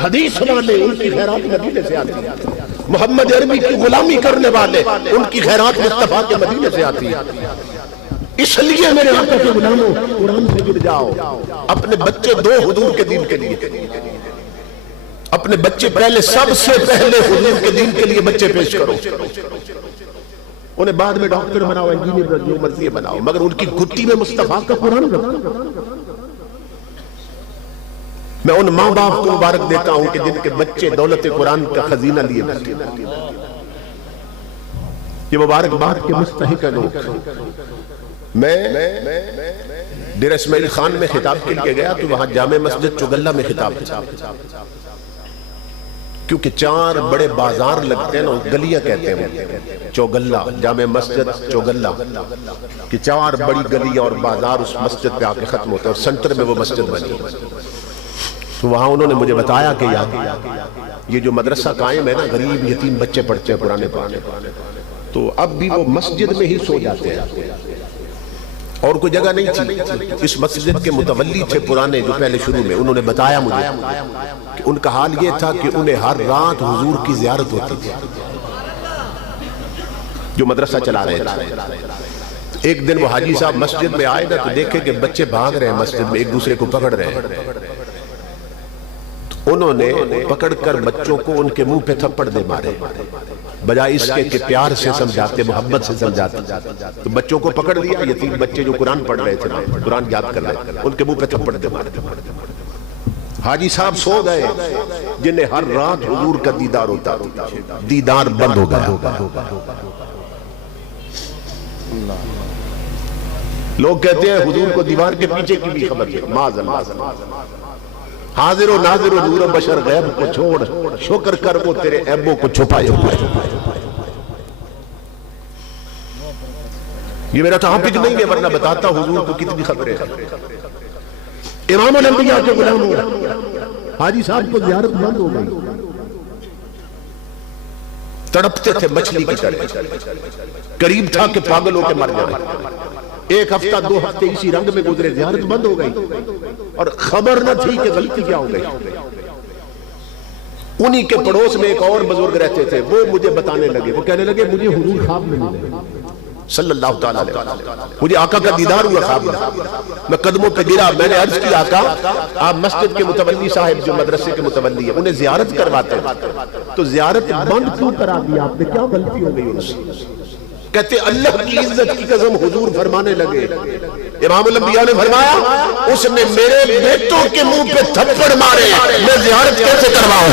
حدیث والے ان کی خیرات مدینے سے آتی ہے، محمد عربی کی غلامی کرنے والے ان کی خیرات مصطفیٰ کے مدینے سے آتی ہے۔ اس لیے میرے آقا کے غلاموں قرآن سے جڑ جاؤ، اپنے بچے دو حضور کے دین کے لیے، اپنے بچے پہلے سب سے پہلے حضور کے دین کے لیے بچے پیش کرو، انہیں بعد میں ڈاکٹر بناؤ، انجینئر جو مرضی بناؤ، مگر ان کی گھٹی میں مصطفیٰ کا قرآن رکھو۔ میں ان ماں باپ کو مبارک دیتا ہوں کہ جن کے بچے دولت قرآن کا خزینہ لیے بیٹھے، یہ مبارکباد کے مستحق ہیں لوگ. میں ڈیرہ اسماعیل خان میں خطاب کے لیے گیا تو وہاں جامع مسجد چوگلہ میں خطاب تھا، کیونکہ 4 بڑے بازار لگتے ہیں نا، گلیاں کہتے ہیں چوگلہ، جامع مسجد چوگلہ، کہ 4 بڑی گلیاں اور بازار اس مسجد پہ آ کے ختم ہوتے ہیں، اور سنٹر میں وہ مسجد بنی. تو وہاں انہوں نے مجھے بتایا کہ یہ جو مدرسہ قائم ہے نا، غریب یتیم بچے پڑھتے ہیں قرآن پاک، تو اب بھی وہ مسجد میں ہی سو جاتے ہیں اور کوئی جگہ نہیں تھی. اس مسجد کے متولی تھے پرانے جو پہلے شروع میں، انہوں نے بتایا مجھے کہ ان کا حال یہ تھا کہ انہیں ہر رات حضور کی زیارت ہوتی تھی جو مدرسہ چلا رہے تھے. ایک دن وہ حاجی صاحب مسجد میں آئے نا تو دیکھے کہ بچے بھاگ رہے ہیں مسجد میں، ایک دوسرے کو پکڑ رہے ہیں. انہوں نے پکڑ کر بچوں کو ان کے منہ پہ تھپڑ دے مارے، بجائے اس کے کہ پیار سے سمجھاتے، محبت سے سمجھاتے. تو بچوں کو پکڑ دیا، یتیم بچے جو قرآن پڑھ رہے تھے، قرآن یاد کر رہے تھے، ان کے منہ پہ تھپڑ دے مارے. حاجی صاحب سو گئے جنہیں ہر رات حضور کا دیدار ہوتا، دیدار بند ہو گیا. لوگ کہتے ہیں حضور کو دیوار کے پیچھے کی بھی خبر ہے، معاذ اللہ. حاضر و ناظر و نور و بشر غیب کو چھوڑ، شکر کر وہ تیرے عیبوں کو چھپائے ہوئے. یہ میرا ٹاپک نہیں ہے، ورنہ بتاتا حضور کو کتنی خبریں ہیں. امام الانبیاء کے غلام ہو، حاجی صاحب کو زیارت بند ہو گئی. تڑپتے تھے مچھلی کی طرح، قریب تھا کہ پاگل ہو کے مر جائے. 1 ہفتہ 2 ہفتے اسی رنگ میں گزرے، زیارت بند ہو گئی اور خبر نہ تھی کہ غلطی کیا ہو گئی. انہی کے پڑوس میں ایک اور بزرگ رہتے تھے، وہ مجھے بتانے لگے، وہ کہنے لگے مجھے حضور خواب میں ملے صلی اللہ تعالیٰ علیہ وسلم، مجھے آقا کا دیدار ہوا خواب میں. میں قدموں پہ گرا، میں نے عرض کی آقا آپ مسجد کے متولی صاحب جو مدرسے کے متولی ہیں انہیں زیارت کرواتے ہیں، تو زیارت بند کیوں کرا دیا آپ نے، کیا غلطی ہو گئی ان سے؟ کہتے اللہ کی عزت کی قسم حضور فرمانے لگے، امام الانبیاء نے فرمایا اس نے میرے بیٹوں کے منہ پہ تھپڑ مارے، میں زیارت کیسے کرواؤں؟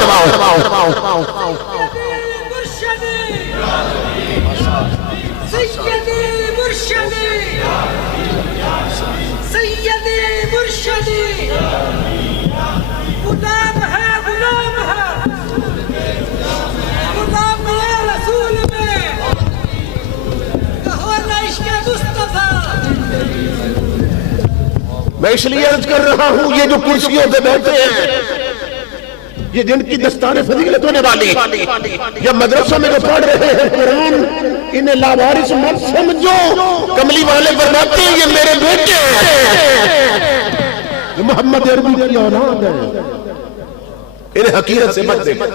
سیدی مرشدی، سیدی مرشدی، غلام ہے، غلام ہے، غلام ہے رسول میں، کہو نا عشق مصطفیٰ. میں اس لیے عرض کر رہا ہوں یہ جو کرسیوں پہ بیٹھے ہیں، یہ جن کی دستان فضیلت ہونے والی، یا مدرسوں میں جو پڑھ رہے ہیں قرآن، انہیں لاوارث مت سمجھو. کملی والے فرماتے ہیں یہ میرے بیٹے ہیں، محمد عربی کی اولاد ہے، انہیں حقیرت سے مت دیکھو.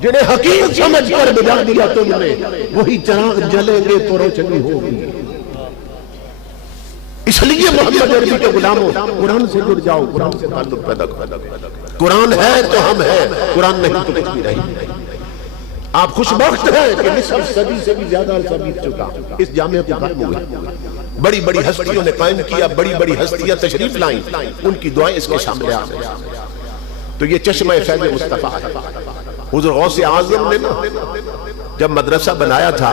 جنہیں حقیر سمجھ کر بجا دیا تم نے، وہی چراغ جلیں گے تو روشنی ہوگی. اس لیے محمد عربی کے غلاموں قرآن سے جڑ جاؤ، قرآن سے تعلق پیدا کرو. قرآن ہے تو ہم ہیں، قرآن نہیں تو کچھ بھی نہیں. آپ خوش بخت ہیں کہ نصف صدی سے بھی زیادہ عرصہ بیت چکا، اس جامعہ کو ختم ہوا. بڑی بڑی ہستیوں نے قائم کیا، بڑی بڑی ہستیاں تشریف لائیں، ان کی دعائیں اس کے سامنے آ گئی. تو یہ چشمہ فیض مصطفیٰ ہے. حضور غوث اعظم نے جب مدرسہ بنایا تھا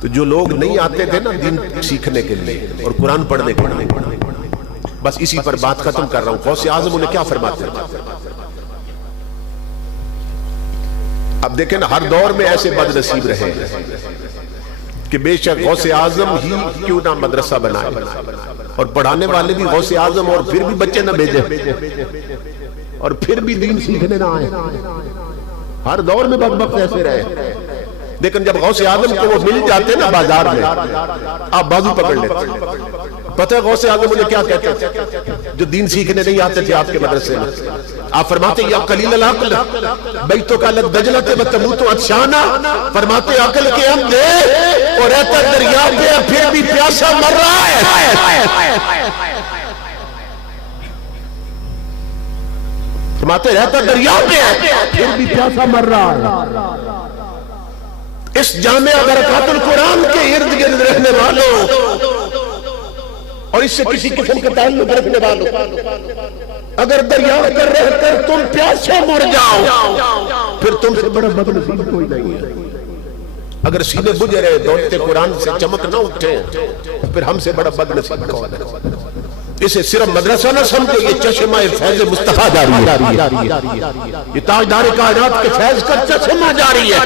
تو جو لوگ نہیں آتے تھے نا دین سیکھنے کے لیے اور قرآن پڑھنے کے لیے، بس اسی پر بات ختم کر رہا ہوں. غوث اعظم انہیں کیا فرماتے ہیں؟ اب دیکھیں نا، ہر دور میں ایسے بد نصیب رہے کہ بے شک غوث اعظم ہی کیوں نہ مدرسہ بنائے اور پڑھانے والے بھی غوث اعظم، اور پھر بھی بچے نہ بھیجے اور پھر بھی دین سیکھنے نہ آئے. ہر دور میں بدبخت ایسے رہے. لیکن جب غوث اعظم کو وہ مل جاتے نا بازار میں، آپ بازو پکڑ لیتے. پتہ ہے غوث اعظم انہیں کیا کہتے تھے جو دین سیکھنے نہیں آتے تھے آپ کے مدرسے میں؟ آپ فرماتے یا قلیل العقل بیتو کا لدجلت و تموت عطشانا، فرماتے عقل کے ہم دے اور رہتا دریا پہ پھر بھی پیاسا مر رہا ہے. فرماتے رہتا دریا پہ پھر بھی پیاسا مر رہا ہے. اس جامعہ برکات القرآن کے ارد گرد رہنے والوں اور اس سے کسی قسم کا تعلق رکھنے والوں، اگر دریا پر رہ کر تم پیاسے مر جاؤ پھر تم سے بڑا بد نصیب کوئی نہیں ہے. اگر سینے بجھ رہے دولت قرآن سے چمک نہ اٹھے پھر ہم سے بڑا بد نصیب کون ہے؟ اسے صرف مدرسہ نہ سمجھے، یہ چشمہ فیض مصطفیٰ جاری ہے، یہ تاجدار کائنات کے فیض کا چشمہ جاری ہے۔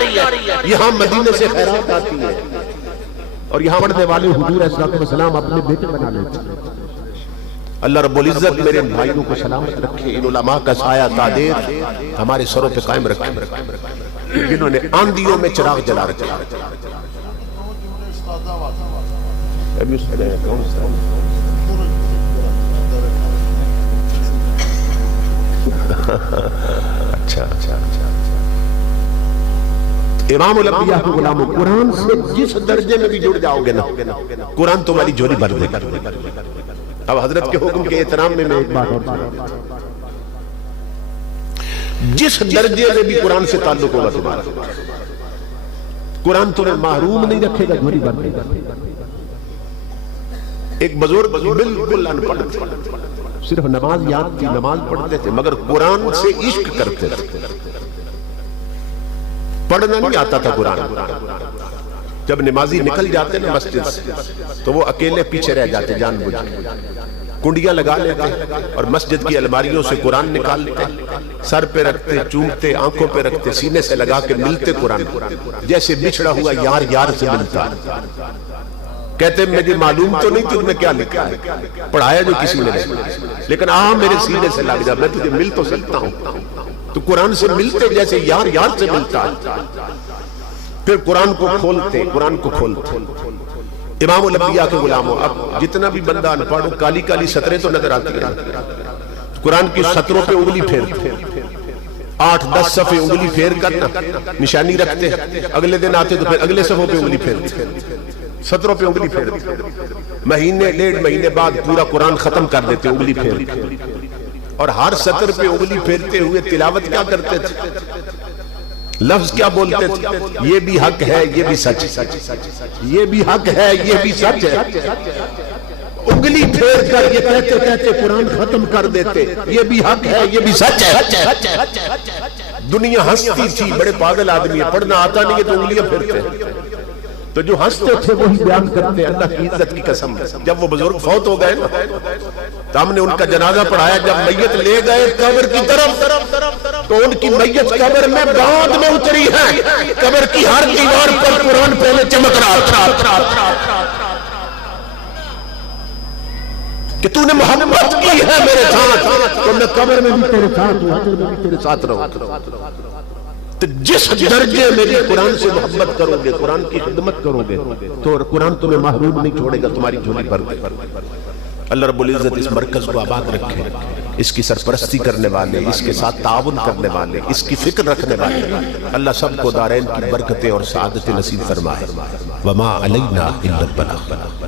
یہاں مدینے سے خیرات آتی ہے اور یہاں پڑھنے والے حضور صلی اللہ علیہ وسلم اپنے بیٹے بنا لیتے ہیں۔ اللہ رب العزت میرے بھائیوں کو سلامت رکھے، ان علماء کا سایہ تادیر ہمارے سروں پہ قائم رکھے جنہوں نے آندھیوں میں چراغ جلا رکھے۔ اچھا امام الانبیاء کے غلاموں، قرآن سے جس درجے میں بھی جڑ جاؤ گے نا قرآن تمہاری جھولی بھر دے گا۔ اب حضرت کے حکم کے احترام میں ایک بات اور جس درجے میں بھی قرآن سے تعلق ہوگا تمہارا، قرآن تمہیں محروم نہیں رکھے گا، جھولی بھر دے گا۔ ایک بزرگ بالکل ان پڑھ تھے، صرف نماز یاد تھی، نماز پڑھتے تھے مگر قرآن سے عشق کرتے تھے۔ پڑھنا نہیں آتا تھا قرآن، جب نمازی نکل جاتے نا مسجد سے تو وہ اکیلے پیچھے رہ جاتے، جان بوجھ کے کنڈیاں لگا لیتے اور مسجد کی الماریوں سے قرآن نکالتے، سر پہ رکھتے، چومتے، آنکھوں پہ رکھتے، سینے سے لگا کے ملتے قرآن، جیسے بچھڑا ہوا یار یار سے ملتا۔ کہتے مجھے معلوم تو نہیں تجھ میں کیا لکھا ہے، پڑھایا جو کسی نے نہیں، لیکن میرے سینے سے لگ جا، میں تجھے مل تو سکتا ہوں۔ تو قرآن سے ملتے جیسے یار یار سے ملتا ہے، پھر قرآن کو کھولتے، قرآن کو کھولتے۔ امام الانبیاء کے غلاموں، اب جتنا بھی بندہ ان پڑھ کالی کالی سطریں تو نظر آتی ہیں، قرآن کی سطروں پہ انگلی پھیرتے، 8-10 صفحے انگلی پھیر کر نشانی رکھتے، اگلے دن آتے تو پھر اگلے صفحوں پہ انگلی پھیرتے، سطروں پہ انگلی پھیرتے، مہینے 1.5 مہینے بعد پورا قرآن ختم کر دیتے انگلی پھیر کے، اور ہر سطر پہ انگلی پھیرتے ہوئے تلاوت کیا کرتے تھے، لفظ کیا بولتے تھے، یہ بھی حق ہے یہ بھی سچ ہے، یہ بھی حق ہے یہ بھی سچ ہے۔ انگلی پھیر کر یہ کہتے کہتے قرآن ختم کر دیتے، یہ بھی حق ہے یہ بھی سچ ہے۔ دنیا ہنستی تھی، بڑے پاگل آدمی ہے، پڑھنا آتا نہیں ہے تو انگلیاں پھیرتے، تو جو ہنستے تھے وہی بیان کرتے، اللہ کی عزت کی قسم۔ جب وہ بزرگ فوت ہو گئے نا تو ہم نے ان کا جنازہ پڑھایا، جب میت لے گئے قبر کی طرف تو ان کی میت قبر میں بعد میں اتری ہے، قبر کی ہر دیوار پر قرآن پہلے چمک رہا تھا کہ تو نے محبت کی ہے میرے ساتھ تو میں قبر میں بھی تیرے ساتھ ہوں، حشر میں بھی تیرے ساتھ رہوں۔ تو جس درجے میں بھی قرآن سے محبت کرو گے، قرآن کی خدمت کرو گے تو قرآن تمہیں محروم نہیں چھوڑے گا، تمہاری جھولی بھر دے گا۔ اللہ رب العزت اس مرکز کو آباد رکھے، اس کی سرپرستی کرنے والے، اس کے ساتھ تعاون کرنے والے، اس کی فکر رکھنے والے، اللہ سب کو دارین کی برکتیں اور سعادتیں نصیب فرمائے۔ وما علینا الا البلاغ۔